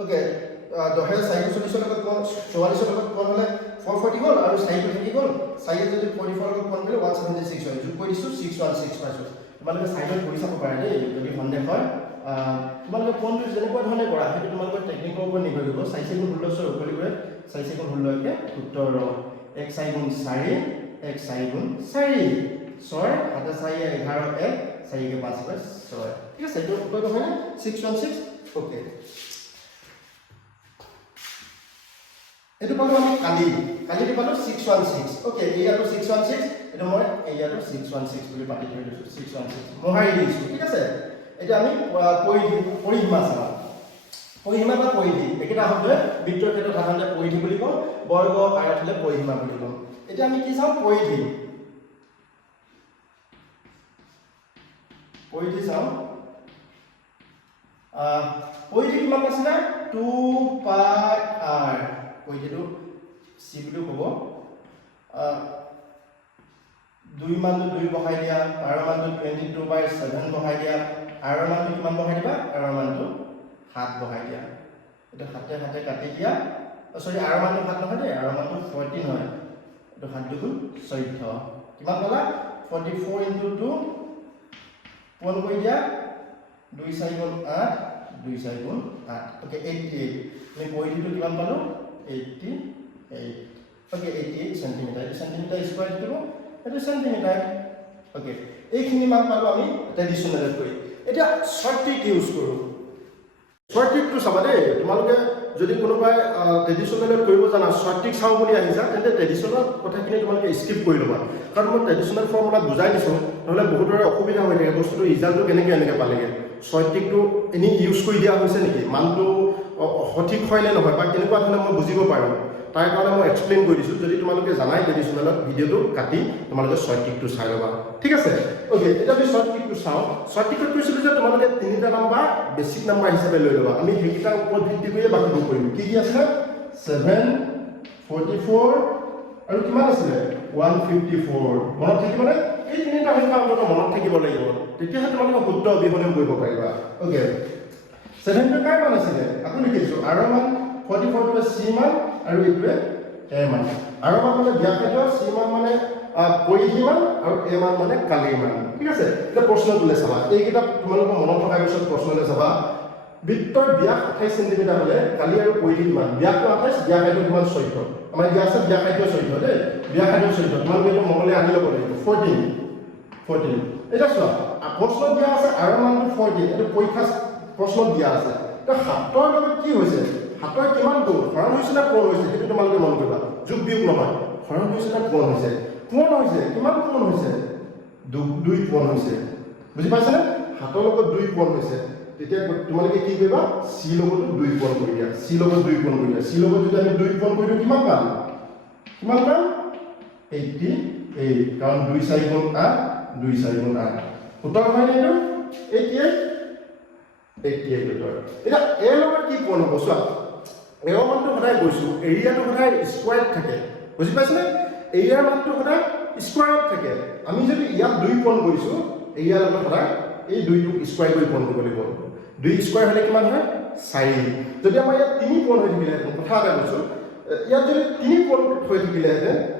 অ'কে। 10 440ৰ লগত 44ৰ লগত পূৰণ হ'লে 440 হ'ল, আৰু 4টো থাকি গ'ল। 4 যদি 44ৰ লগত পূৰণ কৰিলে 176 হয়, যোগ কৰি দিছোঁ, 616 পাইছোঁ। তোমালোকে চাইডত কৰি চাব পাৰা দেই, যদি সন্দেহ হয়। তোমালোকে পূৰণটো যেনেকুৱা ধৰণে কৰা, সেইটো তোমালোকৰ টেকনিকৰ ওপৰত নিৰ্ভৰ কৰিব। 4 4 16 উপৰি কৰে, 4 4 16কে 17। 1 4 গুণ 4, 1 4 গুণ 4, 6 7 4 11 1 4 কে 5 6, ঠিক আছে। এইটো উত্তৰটো হয়নে? 616, অ'কে। এইটো পালোঁ আমি কালিটো পালোঁ 616, অ'কে। এৰিয়াটো 616, এইটো মই এৰিয়াটো 616 বুলি পাতি থৈ দিছোঁ, 616 মোহাৰি দিছোঁ, ঠিক আছে। এতিয়া আমি পৰিসীমা চাওঁ। পৰিসীমা বা পৰিধি একেটা শব্দই বৃত্তৰ ক্ষেত্ৰত সাধাৰণতে পৰিধি বুলি কওঁ, বৰ্গ আয়ত হ'লে পৰিসীমা বুলি কওঁ। এতিয়া আমি কি চাওঁ? পৰিধি। পৰিধি চাওঁ পৰিধি কিমান আছিলে 2 পাই r পৰিধিটো c বুলি ক'ব 2 মানটো 2 বহাই দিয়া r মানটো 22/7 বহাই দিয়া r মানটো কিমান বহাই দিবা r মানটো 7 বহাই দিয়া এটা হাতে হাতে কাটি দিয়া সৰি r মানটো 7 নহয় দে r মানটো 14 হয় এটা 7 দুগুণ 14 কিমান পালা 44 * 2 পূৰণ কৰি দিয়া 2 4 গুণ 8 2 4 গুণ 8 ওকে 88 আমি পৰিধিটো কিমান পালো 88 ওকে 88 সেন্টিমিটাৰ এই সেন্টিমিটাৰ স্কয়াৰ দিব এটা সেন্টিমিটাৰ ওকে এইখিনি মান পালো আমি ট্ৰেডিশনেলত কৰি এটা শৰ্ট ট্ৰিক ইউজ কৰো শৰ্ট ট্ৰিকটো চাবা দেই তোমালোকে যদি কোনোবাই ট্ৰেডিশনেলত কৰিব জানা শৰ্ট ট্ৰিক চাও বুলি আহিছা তেন্তে ট্ৰেডিশনেল কথাখিনি তোমালোকে স্কিপ কৰি ল'বা কাৰণ মই ট্ৰেডিশনেল ফৰ্মুলা বুজাই দিছো নহলে বহুতৰে অসুবিধা হৈ থাকে বস্তুটো ৰিজাল্টটো কেনেকৈ পালেগে শৰ্ট ট্ৰিকটো এনি ইউজ কৰি দিয়া হৈছে নেকি মানটো সঠিক হয় নে নহয় বা কেনেকুৱা ধৰণে মই বুজিব পাৰো তাৰ কাৰণে মই এক্সপ্লেইন কৰি দিছো যদি তোমালোকে জানাই ট্ৰেডিশনেলত ভিডিওটো কাটি তোমালোকে শৰ্ট ট্ৰিকটো চাই ল'বা ঠিক আছে ওকে এটা আমি শৰ্ট ট্ৰিকটো চাও শৰ্ট ট্ৰিকত কৈছিলো যে তোমালোকে তিনিটা নাম্বাৰ বেসিক নাম্বাৰ হিচাপে লৈ ল'বা আমি সেইকেইটাৰ ওপৰত ভিত্তি কৰি বাকিবোৰ কৰিম কি আছে 7 44 আৰু কিমান আছিল 154 মনত থাকিবনে এই তিনিটা সংখ্যা আপোনালোকৰ মনত থাকিব লাগিব তেতিয়াহে তোমালোকে শুদ্ধ অবিহনে কৰিব পাৰিবা ওকে 7 টো কাৰ মান আছিল আকৌ লিখিছো r মান 44 টো c মান আৰু এইটোৱে a মান r মান মানে ব্যাসাৰ্ধ c মান মানে পৰিধি মান আৰু a মান মানে কালি মান ঠিক আছে এটা প্ৰশ্ন তুলে চাবা এইকেইটা তোমালোকৰ মনত থকাৰ পিছত প্ৰশ্নলে চাবা বৃত্তৰ ব্যাস 28 সেন্টিমিটাৰ হলে কালি আৰু পৰিধি মান ব্যাসটো 28 ব্যাসাৰ্ধ কিমান 14 আমাৰ ব্যাসত ব্যাসাৰ্ধ 14 দেই ব্যাসাৰ্ধ 14 তোমালোকে এইটো মনলৈ আনি ল'ব লাগিব 14 এটা চোৱা প্ৰশ্ন দিয়া আছে r মানটো 14 এইটো পৰীক্ষা প্ৰশ্ন দিয়া আছে তো হাতৰ লগত কি হৈছে হাতৰ কিমান গুণ হৰণ হৈছে না কোণ হৈছে সেইটো তোমালোকে মন কৰিবা যোগ বিয়োগ নহয় হৰণ হৈছে না কোণ হৈছে কিমান কোণ হৈছে 2 কোণ হৈছে বুজি পাইছা না হাতৰ লগত 2 কোণ হৈছে তেতিয়া তোমালোকে কি কৰিবা c লগত 2 কোণ কৰি দিয়া c লগত 2 কোণ কৰি দিয়া c লগত যদি আমি 2 কোণ কৰি দিও কিমান পাম 88 কাৰণ 2 4 গুণ 8 2 4 গুণ 8 উত্তৰ হয় নে এইটো 88 উত্তৰ এটা a লগত কি কোণ হ'ব চোৱা a মানটো সদায় কৈছো এৰিয়াটো সদায় স্কয়াৰ থাকে বুজি পাইছনে এৰিয়াৰ মানটো সদায় স্কয়াৰত থাকে আমি যদি ইয়াত 2 কোণ কৰিছো এৰিয়াৰ লগত সদায় এই 2 টো স্কয়াৰ কৰি কোণ কৰিব লাগিব 2 স্কয়াৰ হলে কিমান হয় 4 যদি আমাৰ ইয়াত 3 কোণ হৈ থাকিলে কথা এটা কৈছো ইয়াত যদি 3 কোণ হৈ থাকিলে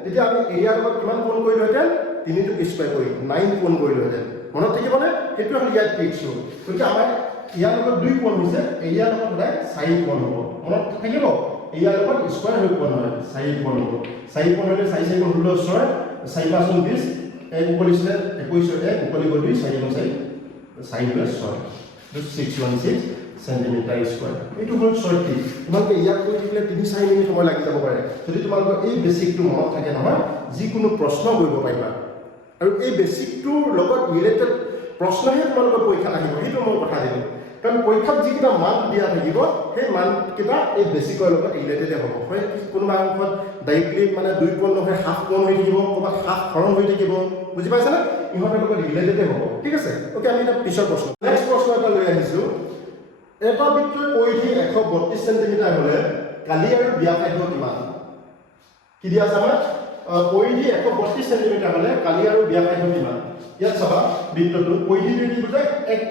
তেতিয়া আমি এৰিয়াৰ লগত কিমান কোণ কৰিলোহেঁতেন 3 টো স্কয়াৰ কৰি 9 কোণ কৰিলোহেঁতেন মনত থাকিবনে সেইটো হ'ল ইয়াত ট্ৰিকটো গতিকে আমাৰ ইয়াৰ লগত 2 কোণ হৈছে এৰিয়াৰ লগত সদায় 4 কোণ হ'ব মনত থাকিব এৰিয়াৰ লগত স্কয়াৰ হৈ কোণ হয় 4 কোণ হ'ব 4 কোণ হলে 4 4 গুণ 16 4 5 গুণ 20 1 উপলিছিলে 21 1 উপলি 2 4 গুণ 4 4 প্লাস 6 616 সেন্টিমিটাৰ স্কয়াৰ এইটো হ'ল শৰ্ট ট্ৰিক তোমালোকে ইয়াত কৰি থাকিলে 3-4 মিনিট সময় লাগি যাব পাৰে যদি তোমালোকৰ এই বেসিকটো মনত থাকে নহয় যিকোনো প্ৰশ্ন কৰিব পাৰিবা আৰু এই বেসিকটোৰ লগত ৰিলেটেড প্ৰশ্নহে তোমালোকৰ পৰীক্ষাত আহিব সেইটো মই কথা দিলোঁ কাৰণ পৰীক্ষাত যিকেইটা মান দিয়া থাকিব সেই মানকেইটা এই বেসিকৰ লগত ৰিলেটেড হ'ব হয় কোনোবা অংশত ডাইৰেক্টলি মানে 2 কোণ নহয় হাফ কোণ হৈ থাকিব ক'ৰবাত হাফ হৰণ হৈ থাকিব বুজি পাইছানে ইহঁতৰ লগত ৰিলেটেড হ'ব ঠিক আছে ওকে আমি এটা পিছৰ প্ৰশ্ন নেক্সট প্ৰশ্ন এটা লৈ আহিছো এটা বৃত্তৰ পৰিধি 132 সেন্টিমিটাৰ হলে কালি আৰু ব্যাসাৰ্ধ কিমান কি দিয়া আছে আমাৰ পৰিধি 132 সেন্টিমিটাৰ হলে কালি আৰু ব্যাসাৰ্ধ কিমান ইয়াত চাবা বৃত্তটো পৰিধিটো কি বুজায় এক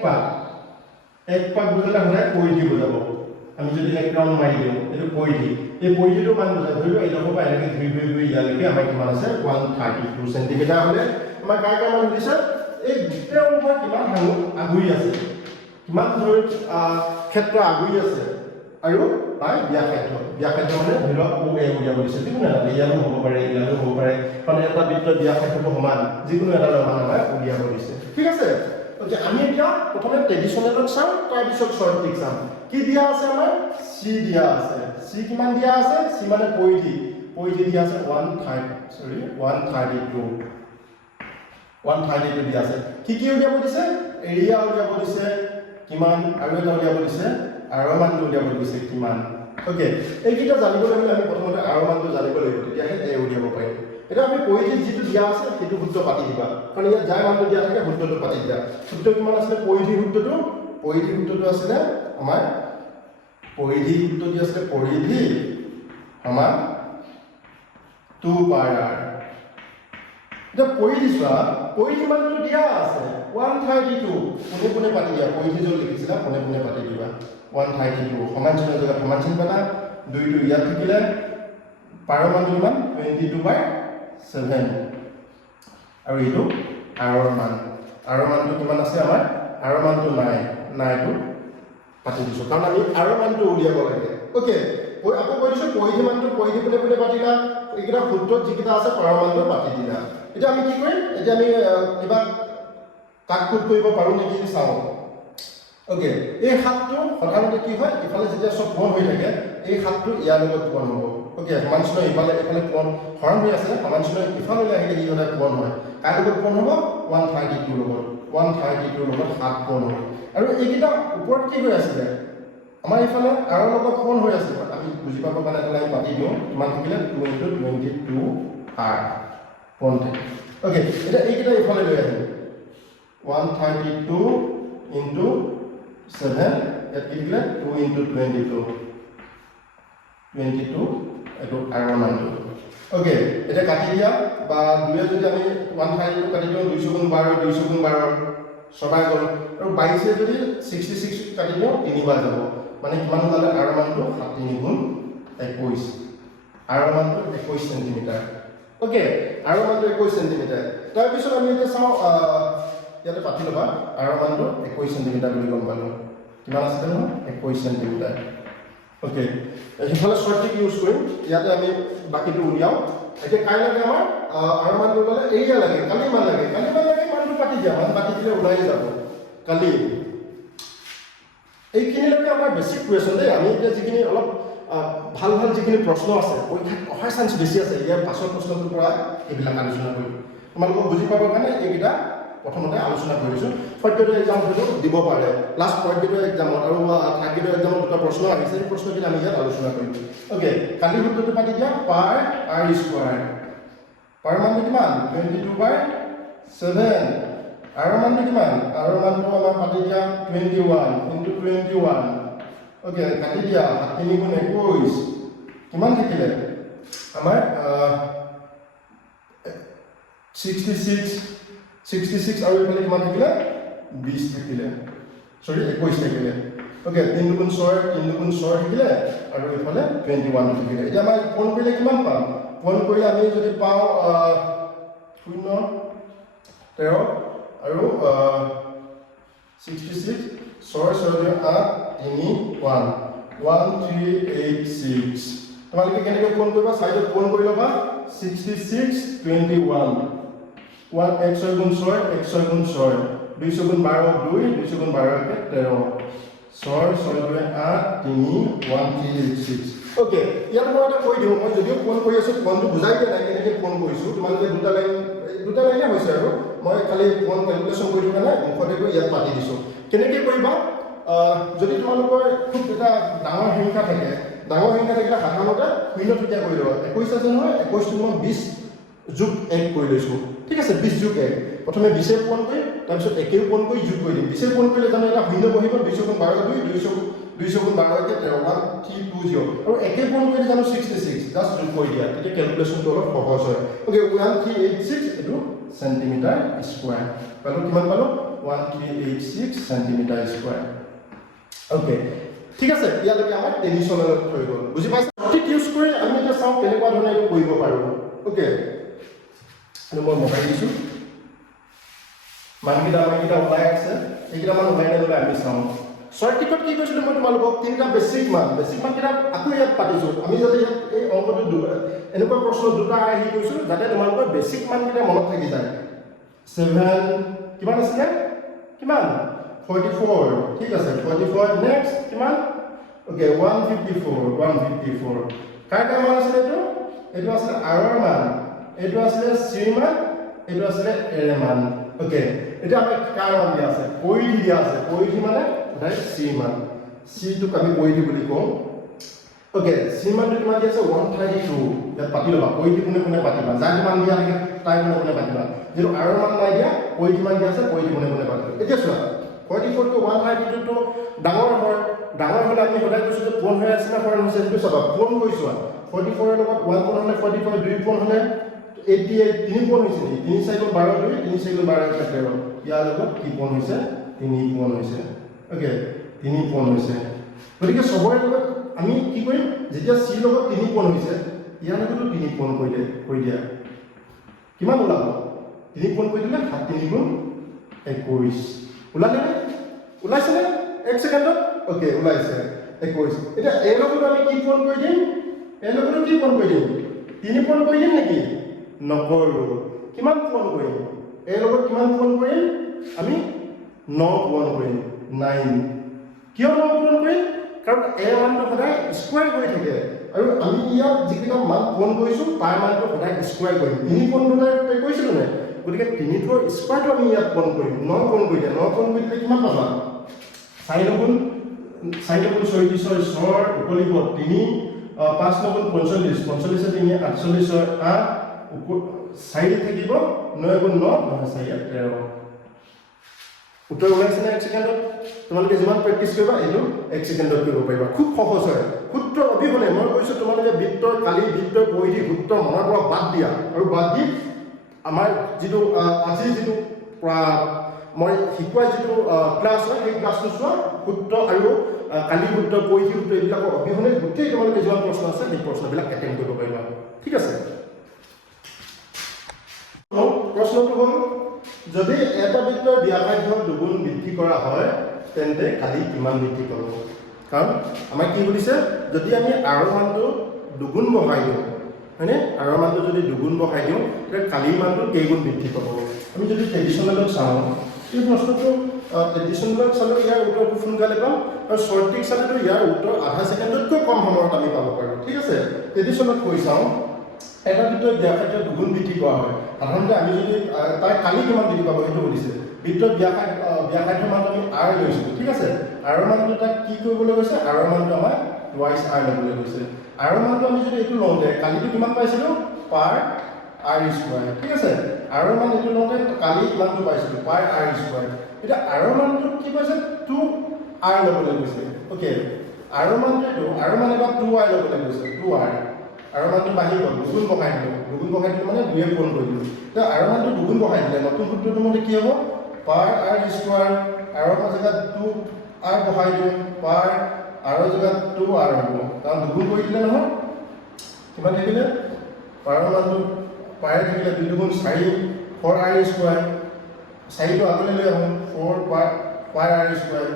পাক বুজালে হয় পৰিধি বুজাব আমি যদি এক ৰাউন্ড মাৰি দিওঁ এইটো পৰিধি এই পৰিধিটো মান বুজায় ধৰি লও এইডোখৰ পৰা এনেকৈ ঘূৰি ইয়ালৈকে আমাৰ কিমান আছে 132 সেন্টিমিটাৰ হলে আমাৰ কাৰ মান দিছে এই গোটেই অংশ কিমান আগুৰি আছে কিমান ধৰি ক্ষেত্ৰ আগুৰি আছে আৰু তাৰ ব্যাসাৰ্ধ মানে ধৰি লওক OA উলিয়াব দিছে যিকোনো এটা ইয়াৰো হ'ব পাৰে মানে এটা বৃত্তৰ ব্যাসাৰ্ধটো সমান যিকোনো এটা মান আমাৰ উলিয়াব দিছে ঠিক আছে ওকে আমি এতিয়া প্ৰথমে ট্ৰেডিশনেলত চাম তাৰ পিছত শৰ্ট ট্ৰিক চাম কি দিয়া আছে আমাৰ c দিয়া আছে c কিমান দিয়া আছে c মানে পৰিধি দিয়া আছে 132 দিয়া আছে কি উলিয়াব দিছে এৰিয়া উলিয়াব দিছে কিমান আৰু এটা উলিয়াব দিছে r মানটো উলিয়াব দিছে কিমান ওকে এইকেইটা জানিবলৈ হ'লে আমি প্ৰথমতে r মানটো জানিব লাগিব তেতিয়াহে a উলিয়াব পাৰিম এটা এতিয়া আমি পৰিধি যিটো দিয়া আছে সেইটো সূত্ৰ পাতি দিবা কাৰণ ইয়াত যাৰ মানটো দিয়া থাকে সূত্ৰটো পাতি দিয়া সূত্ৰ কিমান আছিলে পৰিধি সূত্ৰটো আছিলে আমাৰ পৰিধি সূত্ৰটো আছিলে পৰিধি সমান 2 পাই r এতিয়া পৰিধি চোৱা পৰিধি মানটো দিয়া আছে 132 কোনে পাতি দিয়া পৰিধি য'ত লিখিছিলা কোনে পাতি দিবা 132 সমান চিহ্নৰ জেগাত সমান চিহ্ন পাতা 2 টো ইয়াত থাকিলে পাৰৰ মানটো কিমান 22/7 আৰু এইটো r মানটো কিমান আছে আমাৰ r মানটো নাই টো পাতি দিছো কাৰণ আমি r মানটো উলিয়াব লাগে ওকে আকৌ কৈ দিছো পৰিধি মানটো পৰিধি কোনে পাতিলা এইকেইটা সূত্ৰত যিকেইটা আছে পাৰৰ মানটো পাতি দিলা এতিয়া আমি কি কৰিম এতিয়া আমি কিবা কাটকুট কৰিব পাৰো নেকি চাও ওকে এই হাতটো সাধাৰণতে কি হয় ইফালে যেতিয়া সব কোণ হৈ থাকে এই হাতটো ইয়াৰ লগত কোণ হ'ব ওকে সমান চিহ্ন ইফালে কোণ হৰণ হৈ আছে সমান চিহ্ন ইফালে আহিলে ই এটা কোণ হয় কাৰ লগত কোণ হ'ব 132 লগত 7 কোণ হ'ব আৰু এইকেইটা ওপৰত কি হৈ আছে আমাৰ ইফালে আৰু লগত কোণ হৈ আছে আমি বুজি পাব কাৰণে এটা আমি পাতি দিওঁ কিমান থাকিলে 2 * 22 r কোণ ওকে এটা এইকেইটা ইফালে লৈ আহিম 132 * 7 এট কিলে 2 * 22 এটো r মানটো ওকে এটা কাটি দিয়া বা দুয়ে যদি আমি 132 কাটি দিও 2 * 12 সবাই গল আৰু 22 যদি 66 কাটি দিও তিনিবাৰ যাব মানে কিমান হলে r মানটো 7 × 21 r মানটো 21 সেন্টিমিটাৰ ওকে r মানটো 21 সেন্টিমিটাৰ তাৰ পিছত আমি এটা চাও ইয়াতে পাতি লবা r মানটো 21 সেন্টিমিটাৰ বুলি গম পালো কিমান আছে ন 21 সেন্টিমিটাৰ ওকে এইফালে শৰ্টকাট ইউজ কৰিম ইয়াতে আমি বাকিটো উলিয়াও এতিয়া কাই লাগে আমাৰ r মানটো ললে এইয়া লাগে কালি মান লাগে মানটো পাতি দিয়া মান পাতি দিলে ওলাই যাব কালি এইখিনিলৈকে আমাৰ বেছিক কুৱেশ্যন দেই আমি এতিয়া যিখিনি অলপ ভাল যিখিনি প্ৰশ্ন আছে পৰীক্ষাত অহাৰ চান্স বেছি আছে ইয়াৰ পাছৰ প্ৰশ্নটোৰ পৰা এইবিলাক আলোচনা কৰিম তোমালোকক বুজি পাবৰ কাৰণে এইকেইটা প্ৰথমতে আলোচনা কৰিছো ফৰ্থ গ্ৰেডৰ এক্সাম হয়তো দিব পাৰে লাষ্ট ফৰ্থ গ্ৰেডৰ এক্সামত আৰু থাৰ্ড গ্ৰেডৰ এক্সামত দুটা প্ৰশ্ন আহিছে এই প্ৰশ্নখিনি আমি ইয়াত আলোচনা কৰিম ওকে কালি সূত্ৰটো পাতি দিয়া পাৰ r² পাৰ মানটো কিমান 22/7 r মানটো কিমান r মানটো আমাৰ পাতি দিয়া 21 * 21 ওকে কাটি দিয়া 7 × 21 কিমান থাকিলে আমাৰ 66 আৰু এফালে কিমান থাকিলে 20 থাকিলে সৰি 21 থাকিলে ওকে 3 × 6 থাকিলে আৰু এফালে 21 থাকিলে এতিয়া আমাৰ কোণ কৰিলে কিমান পাম কোণ কৰিলে আমি যদি পাও 0 13 আৰু 66 6 8 3 1 1386 তোমালোকে কেনেকৈ কোণ কৰিবা সাইডত কোণ কৰি লবা 66 21 1 1 6 × 6 1 6 × 6 2 6 × 12 2 2 6 × 12 13 6 6 2 8 3 1386 ওকে ইয়াত মই এটা কৈ দিওঁ মই যদিও কোণ কৰি আছো কোণটো বুজাই দিয়া নাই কেনেকৈ কোণ কৰিছো তোমালোকে দুটা লাইনে হৈছে আৰু মই খালি কোণ ক্যালকুলেশন কৰি কাৰণে মুখতে ইয়াত পাতি দিছো কেনেকৈ কৰিবা যদি তোমালোকৰ খুব এটা ডাঙৰ সংখ্যা থাকে থাকিলে সাধাৰণতে শূন্য টুকিয়া কৰি লবা 21 আছে নহয় 21 টো মই 20 যোগ 1 কৰি লৈছো ঠিক আছে 20 যোগ 1 প্ৰথমে 20 এ কোণ কৰি তাৰ পিছত 1 এ কোণ কৰি যোগ কৰি দিম 20 এ কোণ কৰিলে জানো এটা শূন্য বহিব 2 * 12 2 * 12 কে 1320 আৰু 1 এ কোণ কৰিলে জানো 66 জাস্ট যোগ কৰি দিয়া তেতিয়া ক্যালকুলেশনটো অলপ সহজ হয় ওকে 1386 এটো সেন্টিমিটাৰ স্কয়াৰ পালো কিমান পালো 1386 সেন্টিমিটাৰ স্কয়াৰ ওকে ঠিক আছে ইয়ালৈকে আমাৰ টেনচন হৈ গ'ল বুজি পাইছা ঠিক ইউজ কৰি আমি এটা চাও কেনেকুৱা ধৰণে এইটো কৰিব পাৰো ওকে আৰু মই মোবাইল দিছো মানকিটা ওলাই আছে এইকেইটা মান ওলাই দিলে আমি চাও শৰ্টকাট কি কৈছিলো মই তোমালোকক তিনিটা বেসিক মান কিটা আকৌ ইয়াত পাতিছো আমি যদি এই অংকটো এনেকুৱা প্ৰশ্ন দুটা আহি কৈছো যাতে তোমালোকৰ বেসিক মান কিটা মনত থাকি যায় 7 কিমান আছে কিমান 44 ঠিক আছে 44 নেক্সট কিমান ওকে 154 কাটা মান আছে এইটো আছে r ৰ মান এইটো আছে c মান এইটো আছে r মান ওকে এটা আমি কাৰ মান দিয়া আছে পৰিধি মানে তাই c মান c টো আমি পৰিধি বুলি কওঁ ওকে c মান কিমান দিয়া আছে 132 ইয়াত পাতি ল'বা পৰিধি কোনে কোনে পাতিবা যাৰ মান দিয়া থাকে তাই কোনে কোনে পাতিবা যিটো আৰৰ মান নাই দিয়া পৰিধি মান দিয়া আছে পৰিধি কোনে কোনে পাতিবা এতিয়া চোৱা 44 টো 132 টো ডাঙৰ হয় ডাঙৰ হ'লে আমি সদায় কৈছো যে পূৰণ হৈ আছে না পূৰণ হৈছে সেইটো চাবা পূৰণ কৰিছো 44 ৰ লগত 1 পূৰণ হ'লে 44 2 পূৰণ হ'লে 88 3 পূৰণ হৈছে 3 4 12 2 3 4 12 13 ইয়াৰ লগত কি পূৰণ হৈছে 3 পূৰণ হৈছে ওকে 3 পূৰণ হৈছে গতিকে সবৰে লগত আমি কি কৰিম যেতিয়া c লগত 3 পূৰণ হৈছে ইয়াৰ লগতো 3 পূৰণ কৰি দিয়া কিমান ওলাব 3 পূৰণ কৰি দিলে 7 3 গুণ 21 ওলালে ওলাইছে নে এক সেকেন্ডত ওকে ওলাইছে 21 এটা এ লগত আমি কি পূৰণ কৰি দিম এ লগত কি পূৰণ কৰি দিম 3 পূৰণ কৰি দিম নেকি নকৰো কিমান পূৰণ কৰিম এ লগত কিমান পূৰণ কৰিম আমি 9 পূৰণ কৰিম 9 কিয় 9 পূৰণ কৰিম কাৰণ এ মানটো সদায় স্কয়াৰ হৈ থাকে আৰু আমি ইয়াত যিকিটা মান পূৰণ কৰিছো তাৰ মানটো সদায় স্কয়াৰ কৰিম 3 পূৰণ কৰি কৈছিলো নে গতিকে 3 ৰ স্কয়াৰটো আমি ইয়াত পূৰণ কৰিম 9 পূৰণ কৰি দিয়া 9 পূৰণ কৰি দিলে কিমান পাবা 4 গুণ 36 ছৰ উকলিব 3 5 গুণ 45 45 3 48 8 4 থাকিব 9 গুণ 9 9 4 13 উত্তৰ ওলাইছে না এক সেকেন্ডত তোমালোকে যিমান প্ৰেক্টিস কৰিবা এইটো এক সেকেন্ডত কৰিব পাৰিবা খুব সহজ হয় সূত্ৰ অবিহনে মই কৈছো তোমালোকে বৃত্তৰ কালি বৃত্তৰ পৰিধি সূত্ৰ মনৰ পৰা বাদ দিয়া আৰু বাদ দি আমাৰ যেটো আজি যেটো মই শিকোৱা যেটো ক্লাছ হয় সেই ক্লাছটো চোৱা সূত্ৰ আৰু কালি সূত্ৰ পৰিধি সূত্ৰ এইবিলাকৰ অবিহনে গোটেই তোমালোকে যিমান প্ৰশ্ন আছে সেই প্ৰশ্নবিলাক এটেণ্ড কৰিব পাৰিবা ঠিক আছে প্ৰশ্নটো হ'ল যদি এটা বৃত্তৰ ব্যাসাৰ্ধ দুগুণ বৃদ্ধি কৰা হয় তেন্তে কালি কিমান বৃদ্ধি কৰিব কাৰণ আমাৰ কি বুলিছে যদি আমি আৰৰ মানটো দুগুণ বঢ়াই দিওঁ হয়নে আৰৰ মানটো যদি দুগুণ বঢ়াই দিওঁ তেতিয়া কালি মানটো কেইগুণ বৃদ্ধি পাব আমি যদি ট্ৰেডিশনেলত চাওঁ এই প্ৰশ্নটো ট্ৰেডিশনেলত চালে ইয়াৰ উত্তৰটো সোনকালে পাম আৰু শৰ্টিক চালেতো ইয়াৰ উত্তৰ আধা সেকেন্ডতকৈ কম সময়ত আমি পাব পাৰোঁ ঠিক আছে ট্ৰেডিশনত কৈ চাওঁ এটা বৃত্তৰ ব্যাসাৰ্ধ দুগুণ বৃদ্ধি কৰা হয় সাধাৰণতে আমি যদি তাৰ কালি কিমান বৃদ্ধি পাব সেইটো সুধিছে বৃত্তৰ ব্যাসাৰ্ধ মান আমি r লৈছো ঠিক আছে r মানটো তাক কি কৰিবলৈ গৈছে r মানটো আমাৰ টুৱাইস r ল'বলৈ গৈছে r মানটো আমি যদি এইটো লওঁতে কালিটো কিমান পাইছিলো পাৰ r স্কয়াৰ ঠিক আছে r মান এইটো লওঁতে কালি কিমানটো পাইছিলো পাৰ r স্কয়াৰ এটা r মানটো কি পাইছে 2r ল'বলৈ গৈছে ওকে r মানটো r মানে বা 2r ল'বলৈ গৈছে 2r আৰু মানটো বাঢ়ি গ'ল দুগুণ বঢ়াই দিলো মানে 2 এ পূৰণ কৰি দিলো তো আৰু মানটো দুগুণ বঢ়াই দিলে নতুন সূত্ৰটো মতে কি হ'ব পাৰ r স্কয়াৰ আৰু জেগাত 2r বঢ়াই দিও পাৰ r জেগাত 2r হ'ব কাৰণ দুগুণ কৰি দিলে নহয় কিমান থাকিলে পাৰ মানটো পাৰ থাকিলে 2 দুগুণ 4 4r স্কয়াৰ 4 টো আগলৈ লৈ আহো 4 পাৰ r স্কয়াৰ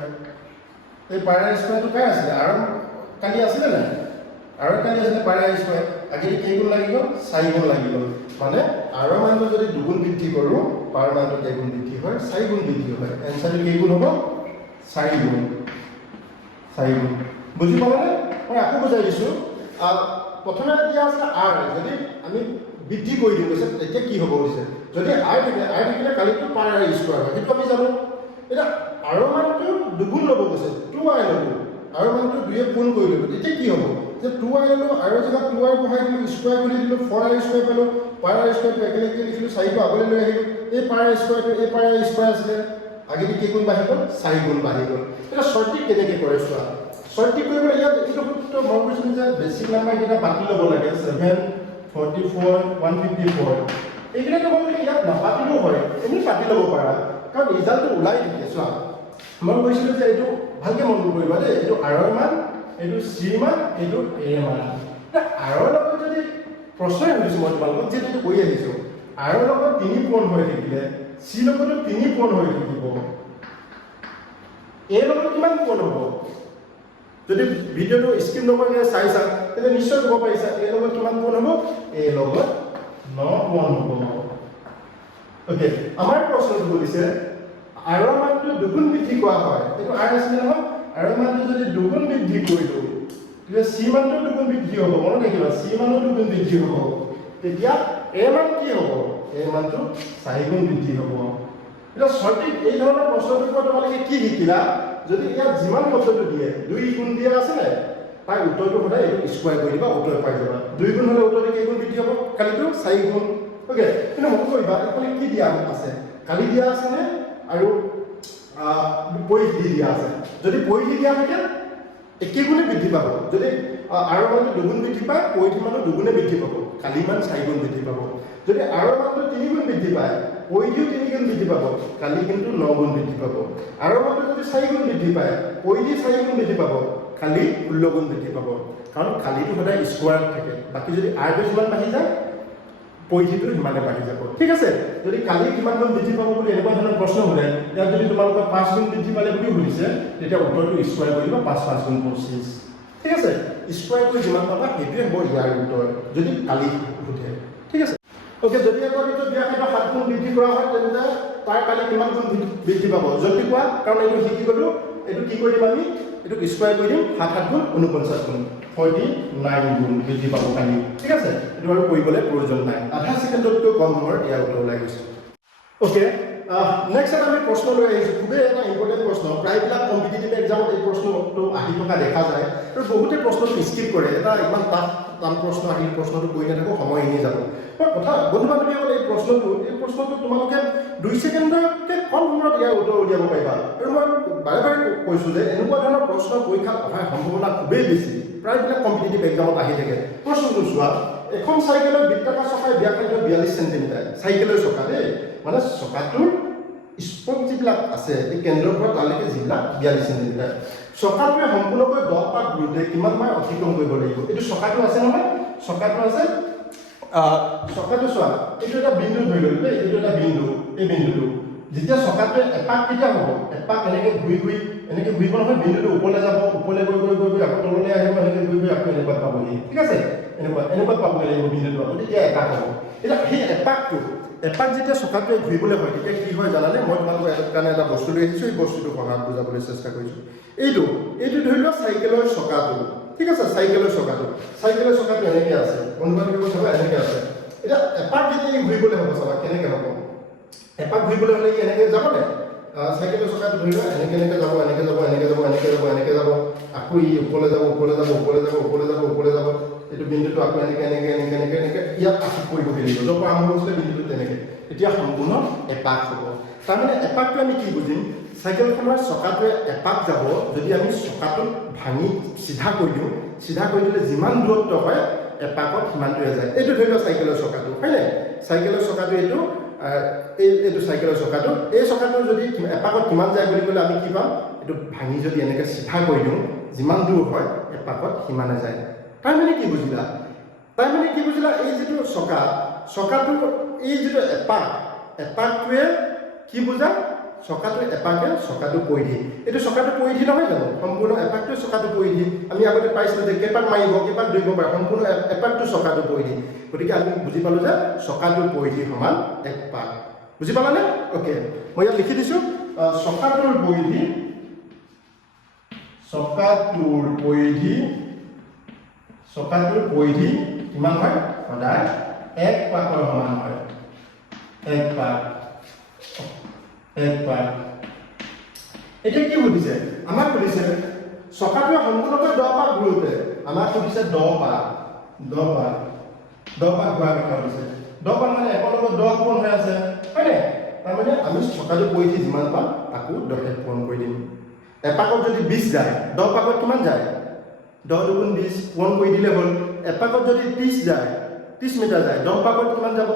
এই পাৰ r স্কয়াৰটো কাই আছিল আৰু কালি আছিল না আৰু কালি আছে পাৰ r স্কয়াৰ আগেই কেইগুণ লাগিব 4 গুণ লাগিব মানে r মানটো যদি দুগুণ বৃদ্ধি কৰো পাৰ মানটো কেইগুণ বৃদ্ধি হয় 4 গুণ বৃদ্ধি হয় এনসাৰটো কেইগুণ হ'ব 4 গুণ বুজি পালে মই আকৌ বুজাই দিছো প্ৰথমে দিয়া আছে r যদি আমি বৃদ্ধি কৰি দিও তেতিয়া কি হ'ব হৈছে যদি r থাকিলে কালিটো পাৰ r স্কয়াৰ হয় সেইটো আমি জানো এটা r মানটো দুগুণ ল'ব গৈছে 2r ল'ব r মানটো 2 এ পূৰণ কৰি ল'ব তেতিয়া কি হ'ব যে 2r ল'লো আৰু জেগাত 2r বহাই দিলো স্কয়াৰ কৰি দিলো 4r স্কয়াৰ পালো পাৰ r স্কয়াৰটো একেলগে লিখিলো 4 টো আগলৈ লৈ আহিলো এই পাৰ r স্কয়াৰটো এই পাৰ r স্কয়াৰ আছে আগেদি কি গুণ বাঢ়ি গ'ল 4 গুণ বাঢ়ি গ'ল এটা শৰ্টিক কেনেকৈ কৰে চোৱা শৰ্টিক কৰিবলৈ ইয়াত এইটো সূত্ৰ মই কৈছো যে বেসিক নাম্বাৰ যেটা বাকি ল'ব লাগে 7 44 154 এইকেইটা তোমালোকে ইয়াত নাপাতিলেও হয় এনে পাতি ল'ব পাৰা কাৰণ ৰিজাল্টটো ওলাই থাকে চোৱা মই কৈছিলো যে এইটো ভালকে মন কৰিবা দেই এইটো r ৰ মান এইটো c মান এইটো a মান r ৰ লগত যদি প্ৰশ্নই হৈছো মই তোমালোকক যেটো কৈ আহিছো r ৰ লগত 3 পূৰণ হৈ থাকিলে c লগতো 3 পূৰণ হৈ থাকিব a লগত কিমান পূৰণ হ'ব যদি ভিডিওটো স্ক্ৰীন নকৰাকৈ চাইছা তেনে নিশ্চয় ক'ব পাৰিছা a লগত কিমান পূৰণ হ'ব a লগত 9 পূৰণ হ'ব ওকে আমাৰ প্ৰশ্নটো কৰিছে r ৰ মানটো দুগুণ বৃদ্ধি কৰা হয় এইটো r আছিল নহয় r ৰ মানটো যদি দুগুণ বৃদ্ধি কৰিলো তেতিয়া c মানটো দুগুণ বৃদ্ধি হ'ব মনত ৰাখিবা c মানটো দুগুণ বৃদ্ধি হ'ব তেতিয়া a মান কি হ'ব a মানটো 4 গুণ বৃদ্ধি হ'ব এটা সঠিক এই ধৰণৰ প্ৰশ্নটোৰ পৰা তোমালোকে কি শিকিলা যদি ইয়াত যিমান পদ্ধতি দিয়ে 2 গুণ দিয়া আছে নে তাৰ উত্তৰটো সদায় এইটো স্কোয়াৰ কৰি দিবা উত্তৰ পাই যাবা 2 গুণ হলে উত্তৰটো কেই গুণ বৃদ্ধি হ'ব কালিটো 4 গুণ ওকে কিন্তু মন কৰিবা এখানে কি দিয়া আছে কালি দিয়া আছে নে আৰু পইধি দিয়া আছে যদি পইধি দিয়া থাকে একে গুণে বৃদ্ধি পাব যদি আৰু মানে দুগুণ বৃদ্ধি পায় পইধি মানে দুগুণে বৃদ্ধি পাব কালি মান 4 গুণ বৃদ্ধি পাব যদি আৰু মানে 3 গুণ বৃদ্ধি পায় পইধিও 3 গুণ বৃদ্ধি পাব কালি কিন্তু 9 গুণ বৃদ্ধি পাব আৰু মানে যদি 4 গুণ বৃদ্ধি পায় পইধি 4 গুণ বৃদ্ধি পাব কালি 16 গুণ বৃদ্ধি পাব কাৰণ কালিটো সদায় স্কোয়াৰ থাকে বাকি যদি আৰটো যিমান বাঢ়ি যায় পইধিটো সিমানে বাঢ়ি যাব ঠিক আছে যদি কালি কিমান গুণ বৃদ্ধি পাব বুলি এনেকুৱা ধৰণৰ প্ৰশ্ন হ'লে ইয়াত যদি তোমালোকৰ 5 গুণ বৃদ্ধি পালে বুলি সুধিছে তেতিয়া উত্তৰটো স্কোয়াৰ কৰিব 5 5 গুণ 25 ঠিক আছে স্কোয়াৰ কৰি যিমান পাবা সেইটোৱে হ'ব ইয়াৰ উত্তৰ যদি কালি সুধে ঠিক আছে ওকে যদি আকৌ এইটো ব্যাখ্যাটো 7 গুণ বৃদ্ধি কৰা হয় তেন্তে তাৰ কালি কিমান গুণ বৃদ্ধি পাব জলদি কোৱা কাৰণ এইটো শিকি গলো এইটো কি কৰি দিম আমি এইটো স্কোয়াৰ কৰি দিম 7 7 গুণ 49 গুণ 49 গুণ বৃদ্ধি পাব কালি ঠিক আছে এইটো আৰু কৰিবলে প্ৰয়োজন নাই আধা সেকেন্ডতকৈ কম সময়ৰ ইয়াৰ উত্তৰ ওলাই গৈছে ওকে নেক্সট আমি প্ৰশ্ন লৈ আহিছো খুবেই এটা ইম্পৰ্টেন্ট প্ৰশ্ন প্ৰায়বিলাক কম্পিটিটিভ এক্সামত এই প্ৰশ্নটো আহি থকা দেখা যায় আৰু বহুতে প্ৰশ্নটো স্কিপ কৰে এটা ইমান টান প্ৰশ্ন আহি প্ৰশ্নটো কৈ নাথাকো সময় এনে যাব কথা বন্ধু-বান্ধৱীসকলে এই প্ৰশ্নটো তোমালোকে 2 ছেকেণ্ডতকৈ কম সময়ত ইয়াৰ উত্তৰ উলিয়াব পাৰিবা আৰু মই বাৰে বাৰে কৈছো যে এনেকুৱা ধৰণৰ প্ৰশ্ন পৰীক্ষাত অহাৰ সম্ভাৱনা খুবেই বেছি প্ৰায়বিলাক কম্পিটিটিভ এক্সামত আহি থাকে প্ৰশ্নটো চোৱা এখন চাইকেলৰ বৃত্তাকাৰ চকাৰ ব্যাসাৰ্ধ 42 সেন্টিমিটাৰ চাইকেলৰ চকা দেই মানে চকাটোৰ স্পক যিবিলাক আছে এই কেন্দ্ৰৰ পৰা তালৈকে যিবিলাক 42 সেন্টিমিটাৰ চকাটোৱে সম্পূৰ্ণকৈ 10 পাক ঘূৰোতে কিমান বাৰ অতিক্ৰম কৰিব লাগিব এইটো চকাটো আছে নহয় চকাটো আছে চকাটো চোৱা এইটো এটা বিন্দু ধৰি ললো দেই এইটো এটা বিন্দু এই বিন্দুটো যেতিয়া চকাটোৱে এপাক কেতিয়া হ'ব এপাক এনেকে ঘূৰি এনেকে ঘূৰিব নহয় বিন্দুটো ওপৰলৈ যাব ওপৰলৈ গৈ আকৌ তললৈ আহিব এনেকে ঘূৰি আকৌ এনেকুৱা পাবহি ঠিক আছে এনেকুৱা পাব লাগিব বিন্দুটো তেতিয়া এপাক হ'ব এটা সেই এপাক যেতিয়া চকাটোৱে ঘূৰিবলৈ হয় তেতিয়া কি হয় জানানে মই তোমালোকক এটা কাৰণে এটা বস্তু লৈ আহিছোঁ এই বস্তুটো সহায়ত বুজাবলৈ চেষ্টা কৰিছোঁ এইটো ধৰি লোৱা চাইকেলৰ চকাটো ঠিক আছে চাইকেলৰ চকাটো এনেকে আছে বন্ধু-বান্ধৱীৰ কথা এনেকে আছে এটা এপাক যেতিয়া ঘূৰিবলৈ হ'ব চাবা কেনেকে হ'ব এপাক ঘূৰিবলৈ হ'লে এনেকে যাবনে চাইকেলৰ চকাটো ধৰি লোৱা এনেকে যাব আকৌ ই ওপৰলৈ যাব এইটো বিন্দুটো আকৌ এনেকে ইয়াত আহি পৰিব লাগিব য'ৰ পৰা আৰম্ভ হৈছিলে বিন্দুটো তেনেকে এতিয়া সম্পূৰ্ণ এপাক হ'ব তাৰমানে এপাকটো আমি কি বুজিম চাইকেলখনৰ চকাটোৱে এপাক যাব যদি আমি চকাটো ভাঙি চিধা কৰি দিলে যিমান দূৰত্ব হয় এপাকত সিমানটোৱে যায় এইটো ধৰি লোৱা চাইকেলৰ চকাটো হয়নে চাইকেলৰ চকাটো এইটো চাইকেলৰ চকাটো এই চকাটো যদি এপাকত কিমান যায় বুলি ক'লে আমি কি পাম এইটো ভাঙি যদি এনেকে চিধা কৰি দিওঁ যিমান দূৰ হয় এপাকত সিমানে যায় তাৰমানে কি বুজিলা এই যিটো চকাটো এই যিটো এপাকটোৱে কি বুজা চকাটো এপাকে চকাটো পৰিধি এইটো চকাটো পৰিধি নহয় জানো সম্পূৰ্ণ এপাকটো চকাটো পৰিধি আমি আগতে পাইছিলোঁ যে কেইপাক মাৰিব কেইপাক দৌৰিব পাৰে সম্পূৰ্ণ এপাকটো চকাটো পৰিধি গতিকে আমি বুজি পালোঁ যে চকাটোৰ পৰিধি সমান এক পাক বুজি পালানে ওকে মই ইয়াত লিখি দিছোঁ চকাটোৰ পৰিধি কিমান হয় সদায় এক পাকৰ সমান হয় এক পাক এতিয়া কি সুধিছে আমাক সুধিছে চকাটোৱে সম্পূৰ্ণকৈ 10 পাক ঘূৰোতে আমাক সুধিছে 10 পাক ঘূৰাৰ কথা সুধিছে 10 পাক মানে একৰ লগত 10 পূৰণ হৈ আছে হয়নে তাৰমানে আমি চকাটোৰ পৰিধি যিমান পাম তাকো 10 পূৰণ কৰি দিম এপাকত যদি 20 যায় 10 পাকত কিমান যায় 10 দুগুণ 20 পূৰণ কৰি দিলে হ'ল এপাকত যদি 30 যায় 30 মিটাৰ যায় 10 পাকত কিমান যাব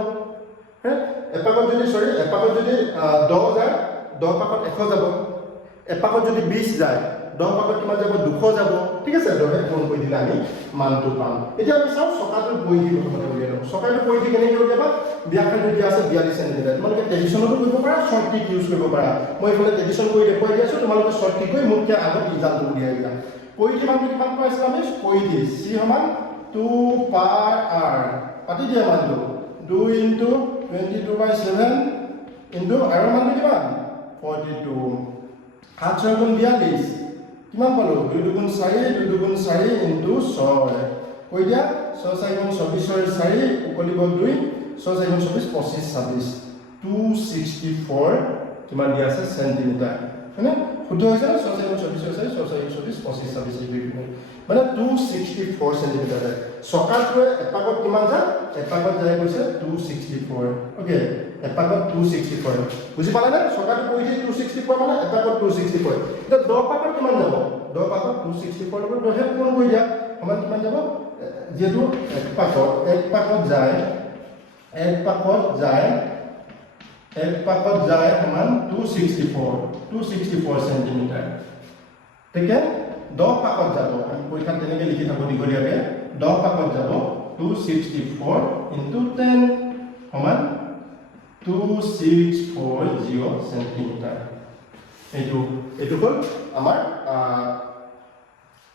এপাকত যদি 10 যায় 10 পাকত 100 যাব এপাকত যদি 20 যায় 10 পাকত কিমান যাব 200 যাব ঠিক আছে 10 পূৰণ কৰি দিলে আমি মানটো পাম এতিয়া আমি চাওঁ চকাটোৰ পৰিধি প্ৰথমতে উলিয়াই লওঁ চকাটোৰ পৰিধি কেনেকৈ উলিয়াবা ব্যাসাৰ্ধ দিয়া আছে 42 সেন্টিমিটাৰ তোমালোকে টেলিছনতো কৰিব পাৰা শৰ্ট ট্ৰিক ইউজ কৰিব পাৰা মই এইফালে টেলিছন কৰি দেখুৱাই দি আছোঁ তোমালোকে শৰ্ট ট্ৰিক কৰি মোতকৈ আগত ৰিজাল্টটো উলিয়াই দিয়া পৰিধি মানটো কিমান পাইছিলোঁ আমি পৰিধি c সমান 2 পাই r পাতি দিয়া মানটো 2 * 22/7 ইনটু আৰু মানটো কিমান 42 7 6 গুণ 42 কিমান পালো 2 দুগুণ 4 2 দুগুণ 4 ইনটু 6 কৈ দিয়া 6 4 গুণ 24 4 উকলিব 2 6 4 গুণ 24 25 26 264 কিমান দিয়া আছে সেন্টিমিটাৰ হয়নে শুদ্ধ হৈছে না 6 মানে 264 সেন্টিমিটাৰ যায় চকাটোৱে এপাকত কিমান যায় এপাকত যায় কৈছে 264 ওকে এপাকত 264 বুজি পালে না চকাটো কৈ দিয়ে 264 মানে এপাকত 264 এটা 10 পাকত কিমান যাব 10 পাকত 264 লগত 10 হে কোন কৈ দিয়া সমান কিমান যাব যেটো এক পাকত যায় সমান 264 সেন্টিমিটাৰ ঠিক আছে 10 পাকত যাব আমি পৰীক্ষাত তেনেকৈ লিখি থাকো দীঘলীয়াকৈ 10 পাকত যাব 264 into 10 সমান 2640 সেন্টিমিটাৰ এইটো হ'ল আমাৰ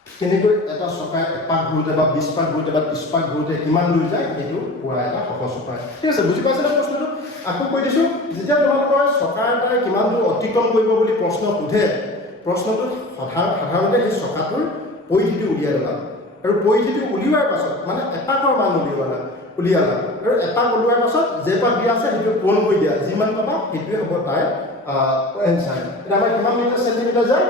কেনেকৈ এটা চকাই এপাক ঘূৰোতে বা 20 পাক ঘূৰোতে বা 30 পাক ঘূৰোতে কিমান দূৰ যায় এইটো পুৰা এটা সহজ উপায় ঠিক আছে বুজি পাইছে না প্ৰশ্নটো আকৌ কৈ দিছো যেতিয়া তোমালোকৰ চকা এটাই কিমান দূৰ অতিক্ৰম কৰিব বুলি প্ৰশ্ন সোধে প্ৰশ্নটো সাধাৰণতে এই চকাটোৰ পৰিধিটো উলিয়াই ল'লা আৰু পৰিধিটো উলিওৱাৰ পাছত মানে এপাকৰ মান উলিয়ালা আৰু এপাক উলিওৱাৰ পাছত যে পাক দিয়া আছে সেইটো পূৰণ কৰি দিয়া যিমান পাবা সেইটোৱে হ'ব তাই এনসাৰ এটা আমাৰ কিমান মিটাৰ সেন্টিমিটাৰ যায়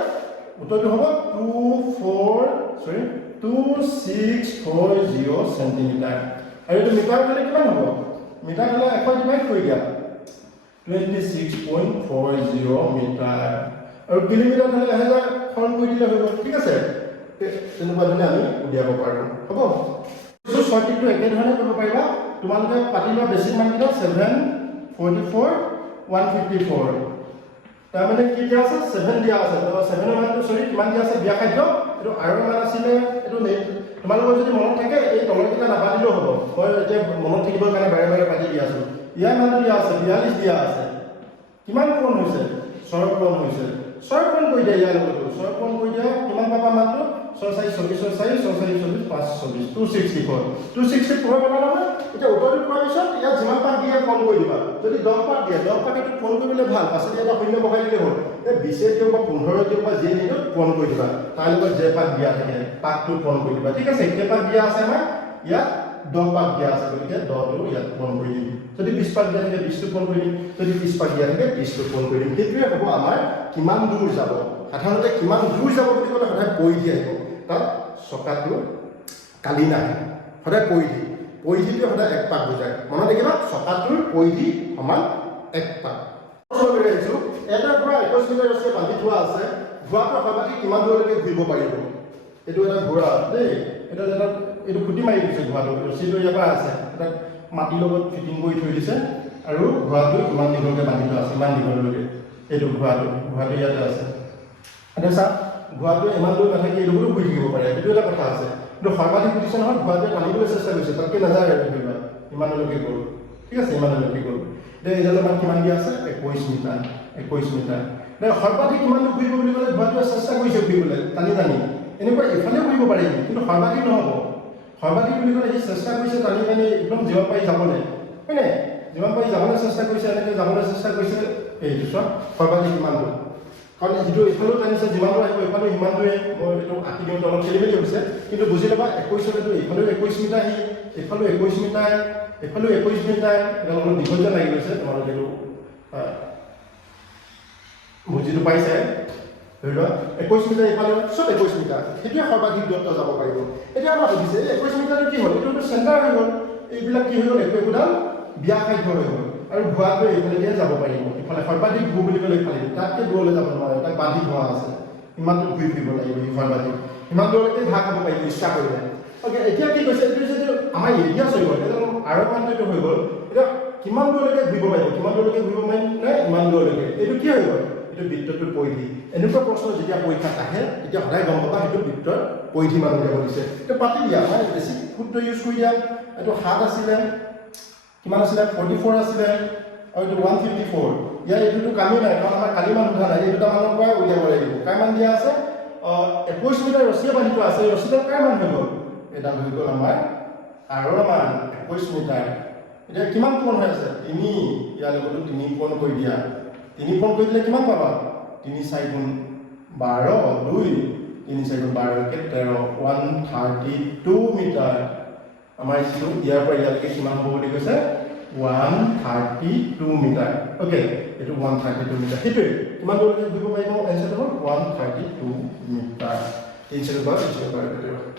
উত্তৰটো হ'ব 2640 সেন্টিমিটাৰ আৰু এইটো মিটাৰ হ'লে কিমান হ'ব মিটাৰ হ'লে 100 ডিভাইড কৰি দিয়া 26.40 মিটাৰ আৰু কিলোমিটাৰ হ'লে 1000 সৰল কৰি দিলে হৈ গ'ল ঠিক আছে তেনেকুৱা ধৰণে আমি উলিয়াব পাৰোঁ হ'ব সঠিকটো একে ধৰণে কৰিব পাৰিবা তোমালোকে পাতি লোৱা বেছিক মানকেইটা 744 154 তাৰ মানে কি দিয়া আছে 7 দিয়া আছে তো 7 ৰ মানটো সৰি কিমান দিয়া আছে ব্যাসাৰ্ধ এটো আৰ মান আছিলে এটো তোমালোকৰ যদি মনত থাকে এই তলৰকেইটা নাপাতিলেও হ'ব মই এতিয়া মনত থাকিবৰ কাৰণে বাৰে বাৰে পাতি দি আছো ইয়াৰ মান দিয়া আছে 42 দিয়া আছে কিমান কোণ হৈছে 6 কোণ হৈছে 6 কোণ কৰি দিয়া ইয়াৰ লগতো 6 কোণ কৰি দিয়া কিমান পাবা মানটো 6 4 24 4 6 4 24 5 24 264 বনালা না এতিয়া উত্তৰটো পোৱাৰ পিছত ইয়াত যিমান পাক দিয়ে কোণ কৰি দিবা যদি 10 পাক দিয়ে 10 পাকেটো কোণ কৰিবলৈ ভাল পাছত এটা শূন্য বহাই দিলে হ'ল এই 20 দিও বা 15 দিও বা যে নিটো কোণ কৰি দিবা তাৰ লগত যে পাক দিয়া থাকে পাকটো কোণ কৰি দিবা ঠিক আছে এতিয়া পাক দিয়া আছে আমাৰ ইয়াত 10 পাক দিয়া আছে গতিকে 10 টো ইয়াত কোণ কৰি দিম যদি 20 পাক দিয়া থাকে 20 টো কোণ কৰি দিম যদি 30 পাক দিয়া থাকে 30 টো কোণ কৰি দিম সেইটোৱে হ'ব আমাৰ কিমান দূৰ যাব সাধাৰণতে কিমান দূৰ যাব বুলি ক'লে সদায় পৰিধি আহিব তাত চকাটো কালি নাহে সদায় পৰিধিটো সদায় এক পাক বুজায় মনত ৰাখিবা চকাটোৰ পৰিধি সমান এক পাক এটাৰ পৰা 21 মিটাৰ আছে বান্ধি থোৱা আছে ঘোঁৰাটো সৰ্বাধিক কিমান দূৰলৈকে ঘূৰিব পাৰিব এইটো এটা ঘোঁৰা দেই এইটো খুটি মাৰি দিছে ঘোঁৰাটো ৰছীটো ইয়াৰ পৰা আছে এটা মাটিৰ লগত ফিটিং কৰি থৈ দিছে আৰু ঘোঁৰাটো ইমান দীঘলকৈ বান্ধি থোৱা আছে ইমান দীঘললৈকে এইটো ঘোঁৰাটো ইয়াতে আছে এতিয়া চা ঘোঁৰাটো ইমান দূৰ নাথাকি এইটো ঘূৰি থাকিব পাৰে এইটো এটা কথা আছে কিন্তু সৰ্বাধিক সুধিছে নহয় ঘোঁৰাটোৱে টানিবলৈ চেষ্টা কৰিছে তাতকৈ নাযায় আৰু ধৰিবা ইমানলৈকে গ'ল ঠিক আছে ইমানলৈকে গ'ল এতিয়া এইডালৰ মান কিমান দিয়া আছে 21 মিটাৰ এতিয়া সৰ্বাধিক কিমান দূৰ ঘূৰিব বুলি ক'লে ঘোঁৰাটোৱে চেষ্টা কৰিছে ঘূৰিবলৈ টানি এনেকুৱা এফালেও ঘূৰিব পাৰিব কিন্তু সৰ্বাধিক নহ'ব সৰ্বাধিক বুলি ক'লে সি চেষ্টা কৰিছে টানি একদম যিমান পাৰি যাবলৈ হয়নে যিমান পাৰি যাবলৈ চেষ্টা কৰিছে এনেকৈ যাবলৈ চেষ্টা কৰিছে এইটো চোৱা সৰ্বাধিক কিমান দূৰ কাৰণ যিটো এইফালেও টানিছে যিমান দূৰ আহিব এইফালেও সিমান দূৰে মই এইটো আঁকি দিওঁতে অলপ খেলি মেলি হৈছে কিন্তু বুজি ল'বা 21 হ'লেতো এইফালেও 21 মিটাৰ সি এইফালেও 21 মিটাৰ এইফালেও 21 মিটাৰ এটা অলপ দীঘল যেন লাগি গৈছে তোমালোকে এইটো বুজিটো পাইছে ধৰি লোৱা 21 মিটাৰ এইফালেও চব 21 মিটাৰ সেইটোৱে সৰ্বাধিক দূৰত্ব যাব পাৰিব এতিয়া আমাৰ সুধিছে 21 মিটাৰটো কি হ'ল এইটো চেণ্টাৰ হৈ গ'ল এইবিলাক কি হৈ গ'ল একোডাল ব্যাসাৰ্ধ হৈ গ'ল আৰু ঘোঁৰাটোৱে এইফালে দিয়ে যাব পাৰিব ইফালে সৰ্বাধিক ঘূৰ বুলি ক'লে ইফালে তাতকৈ দূৰলৈ যাব নোৱাৰে তাক বান্ধি থোৱা আছে ইমানটো ঘূৰি ফুৰিব লাগিব সৰ্বাধিক ইমান দূৰলৈকে ভাগ হ'ব পাৰিব ইচ্ছা কৰিলে অ'কে এতিয়া কি কৈছে এইটো হৈছে আমাৰ এৰিয়াছ হৈ গ'ল এতিয়া আৰু মানটো হৈ গ'ল এতিয়া কিমান দূৰলৈকে ঘূৰিব পাৰিব কিমান দূৰলৈকে ঘূৰিব পাৰিম নে ইমান দূৰলৈকে এইটো কি হৈ গ'ল এইটো বৃত্তটোৰ পৰিধি এনেকুৱা প্ৰশ্ন যেতিয়া পৰীক্ষাত আহে তেতিয়া সদায় গম পাবা সেইটো বৃত্তৰ পৰিধি মান উলিয়াব দিছে এতিয়া পাতি দিয়া মই বেছি সূত্ৰ ইউজ কৰি দিয়া এইটো 7 আছিলে কিমান আছিলে 44 আছিলে আৰু এইটো 154 ইয়াৰ এইটোতো কামেই নাই কাৰণ আমাৰ কালি মান উঠা নাই এই দুটা মানৰ পৰা উলিয়াব লাগিব কাৰ মান দিয়া আছে 21 মিটাৰ ৰছীয়ে বান্ধি থোৱা আছে ৰছীডাল কাৰ মান হৈ গ'ল এডাল হৈ গ'ল আমাৰ আৰৰ মান 21 মিটাৰ এতিয়া কিমান কোণ হৈ আছে 3 ইয়াৰ লগতো 3 কোণ কৰি দিয়া 3 কোণ কৰি দিলে কিমান পাবা 3 4 গুণ 12 2 3 4 গুণ 12 কে 13 132 মিটাৰ আমাৰ ইটো ইয়াৰ পৰা ইয়ালৈকে কিমান হ'ব বুলি কৈছে 132 মিটাৰ ওকে এটো 132 মিটাৰ হেতু কিমান দূৰলৈকে দিব পাৰিব এনসাৰ হ'ব 132 মিটাৰ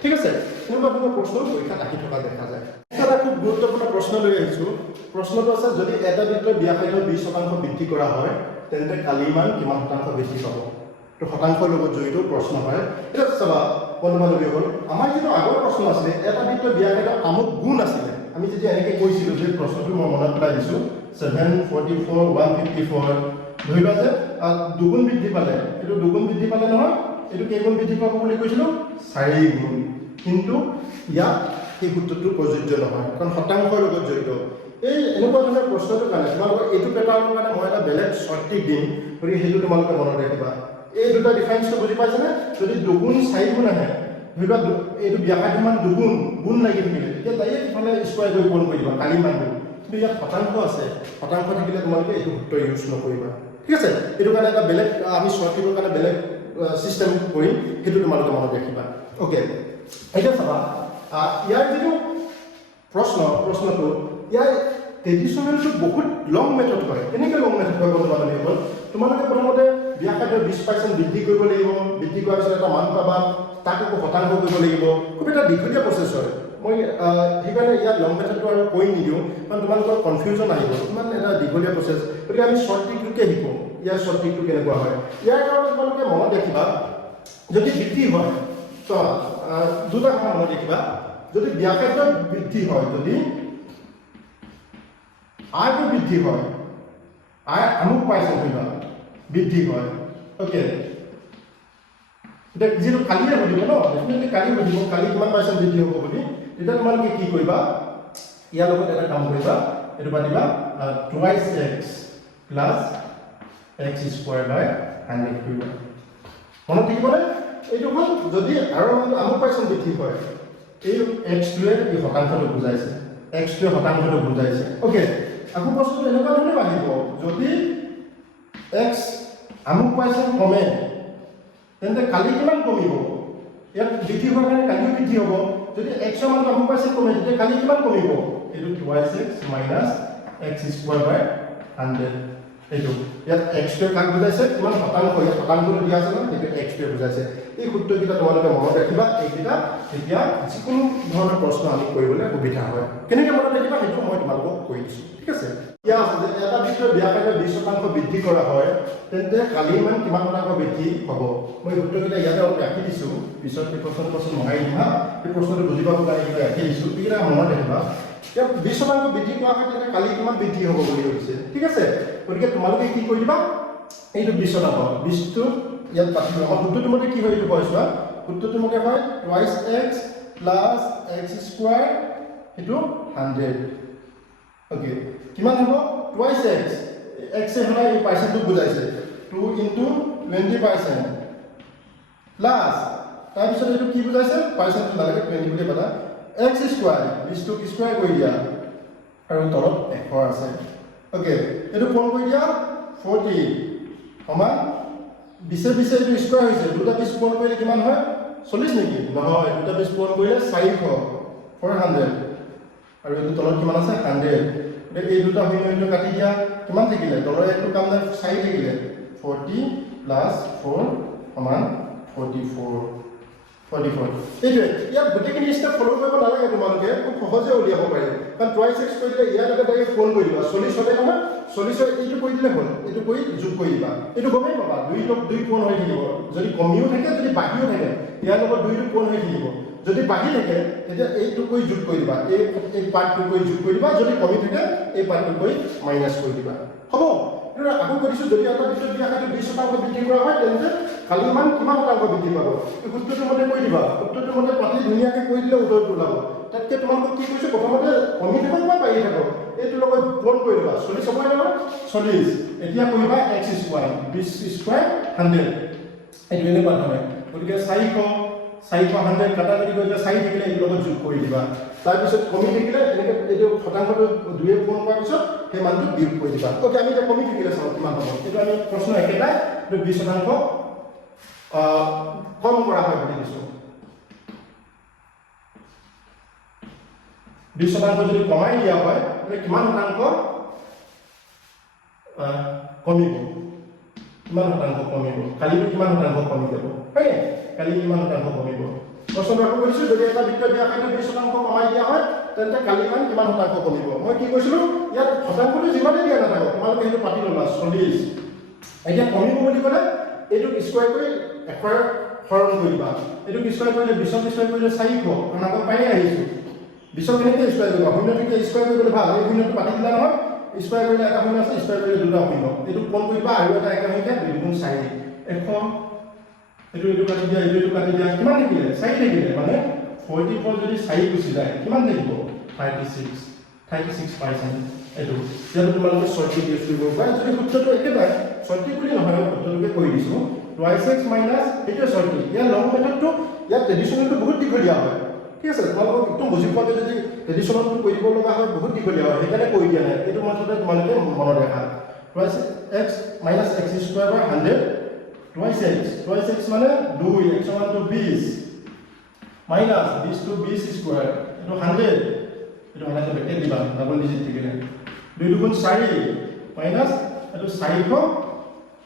ঠিক আছে এনেকুৱা ধৰণৰ প্ৰশ্ন পৰীক্ষাত আহি থকা দেখা যায় এটা খুব গুৰুত্বপূৰ্ণ প্ৰশ্ন লৈ আহিছো প্ৰশ্নটো আছে যদি এটা বৃত্তৰ ব্যাসাৰ্ধ 20% বৃদ্ধি কৰা হয় তেন্তে কালিমান কিমান শতাংশ বৃদ্ধি পাব তো শতাংশৰ লগত জড়িত প্ৰশ্ন হয় এটা চাবা বন্ধু-বান্ধৱী হ'ল আমাৰ যেটো আগৰ প্ৰশ্ন আছিল এটা বৃত্তৰ ব্যাসাৰ্ধ আমুক গুণ আছিল আমি যদি এনেকৈ কৈছিলো যে প্ৰশ্নটো মই মনত পেলাই দিছো 744 154 ধৰি লোৱা যে দুগুণ বৃদ্ধি পালে এটো দুগুণ বৃদ্ধি পালে নহয় এটো কেইগুণ বৃদ্ধি পাব বুলি কৈছিলো 4 গুণ কিন্তু ইয়াত এই সূত্ৰটো প্ৰযোজ্য নহয় কাৰণ শতাংশৰ লগত জড়িত এই এনেকুৱা ধৰণৰ প্ৰশ্নটো কাৰণে তোমালোকৰ এইটো পেটাৰ্ণৰ কাৰণে মই এটা বেলেগ শৰ্ট ট্ৰিক দিম গতিকে সেইটো তোমালোকে মনত ৰাখিবা এই দুটা ডিফাৰেন্সটো বুজি পাইছানে যদি দুগুণ 4 গুণ আহে ধৰি লোৱা এইটো ব্যাসাৰ্ধ মান দুগুণ গুণ লাগি থাকিলে তেতিয়া ডাইৰেক্ট ইফালে স্কয়াৰ কৰি গুণ কৰি দিবা কালি মানটো কিন্তু ইয়াত শতাংশ আছে শতাংশ থাকিলে তোমালোকে এইটো সূত্ৰ ইউজ নকৰিবা ঠিক আছে এইটো কাৰণে এটা বেলেগ আমি শৰ্ট ট্ৰিকৰ কাৰণে বেলেগ সিস্টেম কৰিম হেতু তোমালোকে মনত ৰাখিবা ওকে এটা চাবা ইয়াৰ যেটো প্ৰশ্নটো ইয়াৰ ট্ৰেডিশনেলটো বহুত লং মেথড হয় এনেকৈ লং মেথড হয় বন্ধু-বান্ধৱী হ'ল তোমালোকে প্ৰথমতে ব্যাসাৰ্ধ 20% বৃদ্ধি কৰিব লাগিব বৃদ্ধি কৰাৰ পিছত এটা মান পাবা তাকো শতাংশ কৰিব লাগিব খুব এটা দীঘলীয়া প্ৰচেছ হয় মই সেইকাৰণে ইয়াত লং মেথডটো আৰু কৈ নিদিওঁ কাৰণ তোমালোকৰ কনফিউজন আহিব ইমান এটা দীঘলীয়া প্ৰচেছ গতিকে আমি শৰ্ট ট্ৰিকটোকে শিকোঁ ইয়াৰ শৰ্ট ট্ৰিকটো কেনেকুৱা হয় ইয়াৰ কাৰণে তোমালোকে মনত ৰাখিবা যদি বৃদ্ধি হয় তো দুটা কথা মনত ৰাখিবা যদি ব্যাসাৰ্ধ বৃদ্ধি হয় যদি আয়টো বৃদ্ধি হয় আয় আমুক পাইছে হইবা বৃদ্ধি হয় ওকে এটা যেটো কালিয়ে হ'ব ন ডেফিনেটলি কালি হ'ব কালি কিমান পাইছে বৃদ্ধি হ'ব বুলি তেতিয়া তোমালোকে কি কৰিবা ইয়াৰ লগত এটা কাম কৰিবা এটো পাতিবা twice x plus x square by 100 কৰিবা মনত থাকিবনে এইটো হ'ল যদি আৰু আমুক পাইছে বৃদ্ধি হয় এই x টোৱে এই শতাংশটো বুজাইছে x টোৱে শতাংশটো বুজাইছে ওকে আকৌ প্ৰশ্নটো এনেকুৱা ধৰণে আহিব যদি x আমুক পাইছে কমে তেন্তে কালি কিমান কমিব ইয়াত বৃদ্ধি হোৱাৰ কাৰণে কালিও বৃদ্ধি হ'ব যদি x ৰ মান আমুক পাইছে কমে তেতিয়া কালি কিমান কমিব এইটো 2x minus x square by 100 এইটো ইয়াত x টোৱে কাক বুজাইছে কিমান শতাংশ ইয়াত শতাংশটো দিয়া আছে ন সেইটো x টোৱে বুজাইছে এই সূত্ৰকেইটা তোমালোকে মনত ৰাখিবা এইকেইটা তেতিয়া যিকোনো ধৰণৰ প্ৰশ্ন আমি কৰিবলৈ সুবিধা হয় কেনেকৈ মনত ৰাখিবা সেইটো মই তোমালোকক কৈ দিছোঁ ঠিক আছে ইয়া আছে যে এটা বৃত্তৰ ব্যাসাৰ্ধ 20% বৃদ্ধি কৰা হয় তেন্তে কালি মান কিমান শতাংশ বৃদ্ধি হ'ব মই সূত্ৰকেইটা ইয়াতে ৰাখি দিছোঁ পিছত এই প্ৰশ্ন মহাই দিবা এই প্ৰশ্নটো বুজি পাবৰ কাৰণে এইকেইটা ৰাখি দিছোঁ এইকেইটা মনত ৰাখিবা ইয়াত 20% বৃদ্ধি কৰা হয় তেন্তে কালি কিমান বৃদ্ধি হ'ব বুলি কৈছে ঠিক আছে গতিকে তোমালোকে কি কৰি দিবা এইটো 20% 20টো ইয়াত পাতিব আমাৰ সূত্ৰটো মতে কি হয় এইটো কৈছো সূত্ৰটো মতে হয় twice x plus x square এইটো 100 ওকে কিমান হ'ব twice x x এ হলা এই পাৰ্চেন্টটো বুজাইছে 2 into 20% প্লাস তাৰ পিছত এইটো কি বুজাইছে পাৰ্চেন্টটো নালাগে 20 বুলি পাতা x square 20 টো স্কয়াৰ কৰি দিয়া আৰু তলত 100 আছে ওকে এইটো কোন কৰি দিয়া 40 সমান 20 20 এইটো স্কয়াৰ হৈছে দুটা 20 পূৰণ কৰিলে কিমান হয় 40 নেকি নহয় দুটা 20 পূৰণ কৰিলে 400 আৰু এইটো তলত কিমান আছে 100 এই দুটা শূন্য কাটি দিয়া কিমান থাকিলে তলৰ একটো কাম নাই 4 থাকিলে 40 plus 4 সমান 44 এইটো ইয়াত গোটেইখিনি স্টেপ ফলো কৰিব নালাগে তোমালোকে খুব সহজে উলিয়াব পাৰি কাৰণ টুৱাইস x কৰি দিলে ইয়াৰ লগত ডাইৰেক্ট ফোন কৰি দিবা 40 হলে নহয় 40 এইটো কৰি দিলে হ'ল এইটো কৰি যোগ কৰি দিবা এইটো গমেই পাবা 2 লগ 2 পূৰণ হৈ থাকিব যদি কমিও থাকে যদি বাঢ়িও থাকে ইয়াৰ লগত 2 টো পূৰণ হৈ থাকিব যদি বাঢ়ি থাকে তেতিয়া এইটো কৰি যোগ কৰি দিবা এই পাৰ্টটো কৰি যোগ কৰি দিবা যদি কমি থাকে এই পাৰ্টটো কৰি মাইনাস কৰি দিবা হ'ব এটা আকৌ কৰিছো যদি এটা বিদ্যুৎ ব্যাসাৰ্ধ 20% বৃদ্ধি কৰা হয় তেন্তে কালি মান কিমান শতাংশ বৃদ্ধি পাব এই সূত্ৰটো মতে কৈ দিবা সূত্ৰটো মতে পাতি ধুনীয়াকৈ কৈ দিলে উত্তৰটো ওলাব তাতকে তোমালোকক কি কৈছো প্ৰথমতে কমি থাকক বা বাঢ়ি থাকক এইটো লগত পূৰণ কৰি দিবা 40 হ'ব নহয় 40 এতিয়া কৰিবা x স্কয়াৰ 20 স্কয়াৰ 100 এইটো এনেকুৱা ধৰণে গতিকে 400 কাটা কাটি কৰিলে 4 থাকিলে এই লগত যোগ কৰি দিবা তাৰ পিছত কমি থাকিলে এনেকৈ এইটো শতাংশটো 2 পূৰণ কৰাৰ পিছত সেই মানটো বিয়োগ কৰি দিবা ওকে আমি এটা কমি থাকিলে চাও কিমান হ'ব এইটো আমি প্ৰশ্ন একেটাই 20% কম কৰা হয় বুলি দিছো 20% যদি কমাই দিয়া হয় কিমান শতাংশ কমিব, কিমান শতাংশ কমিব, কালিটো কিমান শতাংশ কমি যাব, হয় কালি কিমান শতাংশ কমিব। প্ৰশ্নটো আকৌ কৈছোঁ, যদি এটা বৃত্তৰ ব্যাসাৰ্ধ 20 শতাংশ কমাই দিয়া হয় তেন্তে কালি মান কিমান শতাংশ কমিব। মই কি কৈছিলোঁ, ইয়াত শতাংশটো যিমানেই দিয়া নাথাকক তোমালোকে সেইটো পাতি ল'লা 40। এতিয়া কমিব বুলি ক'লে এইটোক স্কুৱাৰ কৰি 100 হৰণ কৰিবা, এইটোক স্কুৱাৰ কৰিলে 20ক স্কুৱাৰ কৰিলে 400, কাৰণ আগত পাই আহিছোঁ 20ক কেনেকৈ স্কুৱাৰ কৰিবা, শূন্যটোকে স্কুৱাৰ কৰিবলৈ ভাল, এই শূন্যটো পাতি দিলা নহয়, স্কুৱাৰ কৰিলে এটা শূন্য আছে, স্কুৱাৰ কৰিলে দুটা শূন্য, এইটো কোন কৰিবা আৰু এটা একা সংখ্যা 2 গুণ 4 100, এইটো কাটি দিয়া, এইটো কাটি দিয়া, কিমান থাকিলে 4 থাকিলে, মানে 44 যদি 4 গুচি যায় কিমান থাকিব 36%। এইটো ইয়াত তোমালোকে 40 ইউজ কৰিব পাৰা, যদি সূত্ৰটো একেটাই 40 বুলি নহয় সূত্ৰটোকে কৈ দিছোঁ, 2x মাইনাছ এইটোৱে 40। ইয়াৰ লং মেথডটো ইয়াত ট্ৰেডিশ্যনেলটো বহুত দীঘলীয়া হয়, ঠিক আছে, তোমালোকক একদম বুজি পোৱাকৈ যদি ট্ৰেডিশ্যনেলটো কৈ দিব লগা হয় বহুত দীঘলীয়া হয়, সেইকাৰণে কৈ দিয়া নাই, এইটো মুঠতে তোমালোকে মনত ৰাখা। 2x মাইনাছ x স্কুৱাৰ বাই 100, 2x মানে 2, x সমানটো 20 মাইনাছ 20 to 20 স্কুৱাৰ, এইটো 100, এইটো 100 বেকেট দিবা ডাবল ডিজিট থাকিলে, 2 দুগুণ 4 মাইনাছ এইটো 400,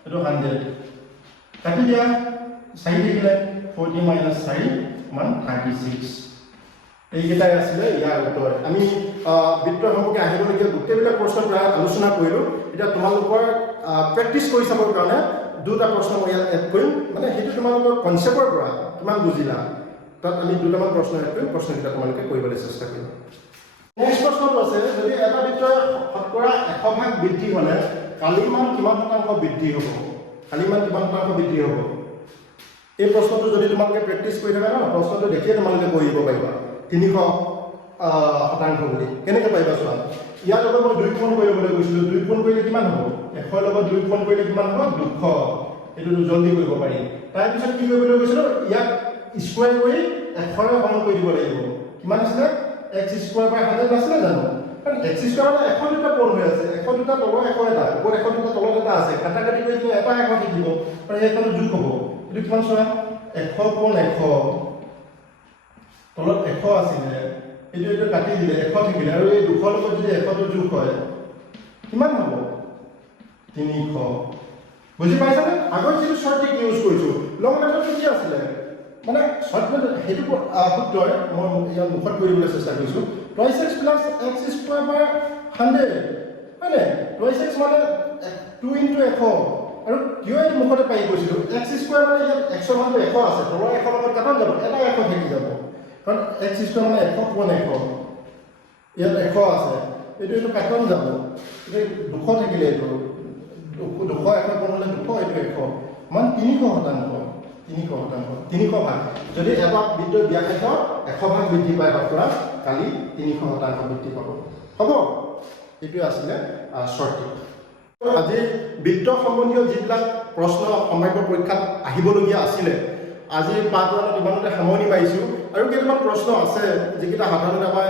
এইটো 100 কাটি দিয়া, 4 থাকিলে 40 মাইনাছ 4 মান 36। এইকেইটাই আছিলে ইয়াৰ উত্তৰ। আমি বৃত্তৰ সম্পৰ্কে আহিবলগীয়া গোটেইবিলাক প্ৰশ্ন প্ৰায় আলোচনা কৰিলোঁ। এতিয়া তোমালোকৰ প্ৰেক্টিছ কৰি চাবৰ কাৰণে দুটা প্ৰশ্ন মই ইয়াত এড কৰিম, মানে সেইটো তোমালোকৰ কনচেপ্টৰ পৰা কিমান বুজিলা তাত আমি দুটামান প্ৰশ্ন এড কৰিম, প্ৰশ্নকেইটা তোমালোকে কৰিবলৈ চেষ্টা কৰিম। নেক্সট প্ৰশ্নটো আছে, যদি এটা বৃত্তৰ শতকৰা 100% বৃদ্ধি হ'লে কালি মান কিমান শতাংশ বৃদ্ধি হ'ব, কালি মান কিমান শতাংশ বৃদ্ধি হ'ব। এই প্ৰশ্নটো যদি তোমালোকে প্ৰেক্টিছ কৰি থাকা ন, প্ৰশ্নটো দেখিয়ে তোমালোকে কৈ দিব পাৰিবা 300 শতাংশ বুলি। কেনেকৈ পাৰিবা চোৱা, ইয়াৰ লগত মই 2 গুণ কৰিবলৈ কৈছিলোঁ, 2 গুণ কৰিলে কিমান হ'ব, 100 লগত 2 গুণ কৰিলে কিমান হ'ব 200, এইটো জলদি কৰিব পাৰি। তাৰপিছত কি কৰিবলৈ কৈছিলোঁ, ইয়াক স্কুৱাৰ কৰি 100 সমান কৰি দিব লাগিব, কিমান আছিলে x স্কুৱাৰ বাই 100 নাছিলে জানো, কাৰণ x স্কুৱাৰ মানে 100 দুটা পদ হৈ আছে, 100 দুটা তলৰ 100 এটা, ওপৰ 100 দুটা তলত এটা আছে, কাটা কাটি কৰি দিলে এটা 100 থাকিব, আৰু এইটো যোগ হ'ব, এইটো কিমান চোৱা 100 কোণ 100, তলত 100 আছিলে, এইটো কাটি দিলে 100 থাকিলে, আৰু এই 200 লগত যদি 100টো যোগ হয় কিমান হ'ব 300। বুজি পাইছানে? আগত যিটো শ্বৰ্ট ট্ৰিক ইউজ কৰিছোঁ, লং মেথডটো কি আছিলে, মানে শ্বৰ্ট মেথড সেইটো সূত্ৰই মই ইয়াত মুখত কৰিবলৈ চেষ্টা কৰিছোঁ, 2x প্লাছ x স্কুৱাৰ বাই 100, হয়নে, 2x মানে 2 into 100, আৰু কিয় এইটো মুখতে পাই গৈছিলোঁ, x স্কুৱাৰ মানে ইয়াত x ৰ মানটো 100 আছে, তলৰ 100 লগত কাটা যাব, এটা 100 থাকি যাব, কাৰণ x স্কুৱাৰ মানে 100 কোণ 100, ইয়াত 100 আছে, এইটো কাটন যাব, এইটো 200 থাকিলে, এইটো 200 100 কোণ হ'লে 200, এইটো 100 মান 300 শতাংশ, 300 ভাগ। যদি এটা বৃত্তৰ ব্যাসাৰ্ধ 100 ভাগ বৃদ্ধি পায় শতকৰা কালি 300 শতাংশ বৃদ্ধি পাব, হ'ব। এইটোৱে আছিলে শ্বৰ্ট ট্ৰিক। আজি বৃত্ত সম্বন্ধীয় যিবিলাক প্ৰশ্ন সম্ভাৱ্য পৰীক্ষাত আহিবলগীয়া আছিলে, আজি পাৰ্ট 1ত ইমানতে সামৰণি মাৰিছোঁ, আৰু কেইটামান প্ৰশ্ন আছে যিকেইটা সাধাৰণতে আমাৰ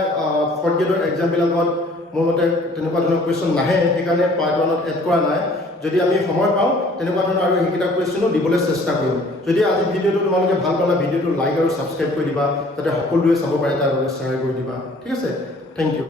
4th গ্ৰেডৰ এক্সামবিলাকত মোৰ মতে তেনেকুৱা ধৰণৰ কুৱেশ্যন নাহে, সেইকাৰণে পাৰ্ট 1ত এড কৰা নাই। যদি আমি সময় পাওঁ তেনেকুৱা ধৰণৰ আৰু সেইকেইটা কুৱেশ্যনো দিবলৈ চেষ্টা কৰিম। যদি আজি ভিডিঅ'টো তোমালোকে ভাল পালা, ভিডিঅ'টো লাইক আৰু ছাবস্ক্ৰাইব কৰি দিবা, যাতে সকলোৱে চাব পাৰে, তাৰ বাবে শ্বেয়াৰ কৰি দিবা, ঠিক আছে, থেংক ইউ।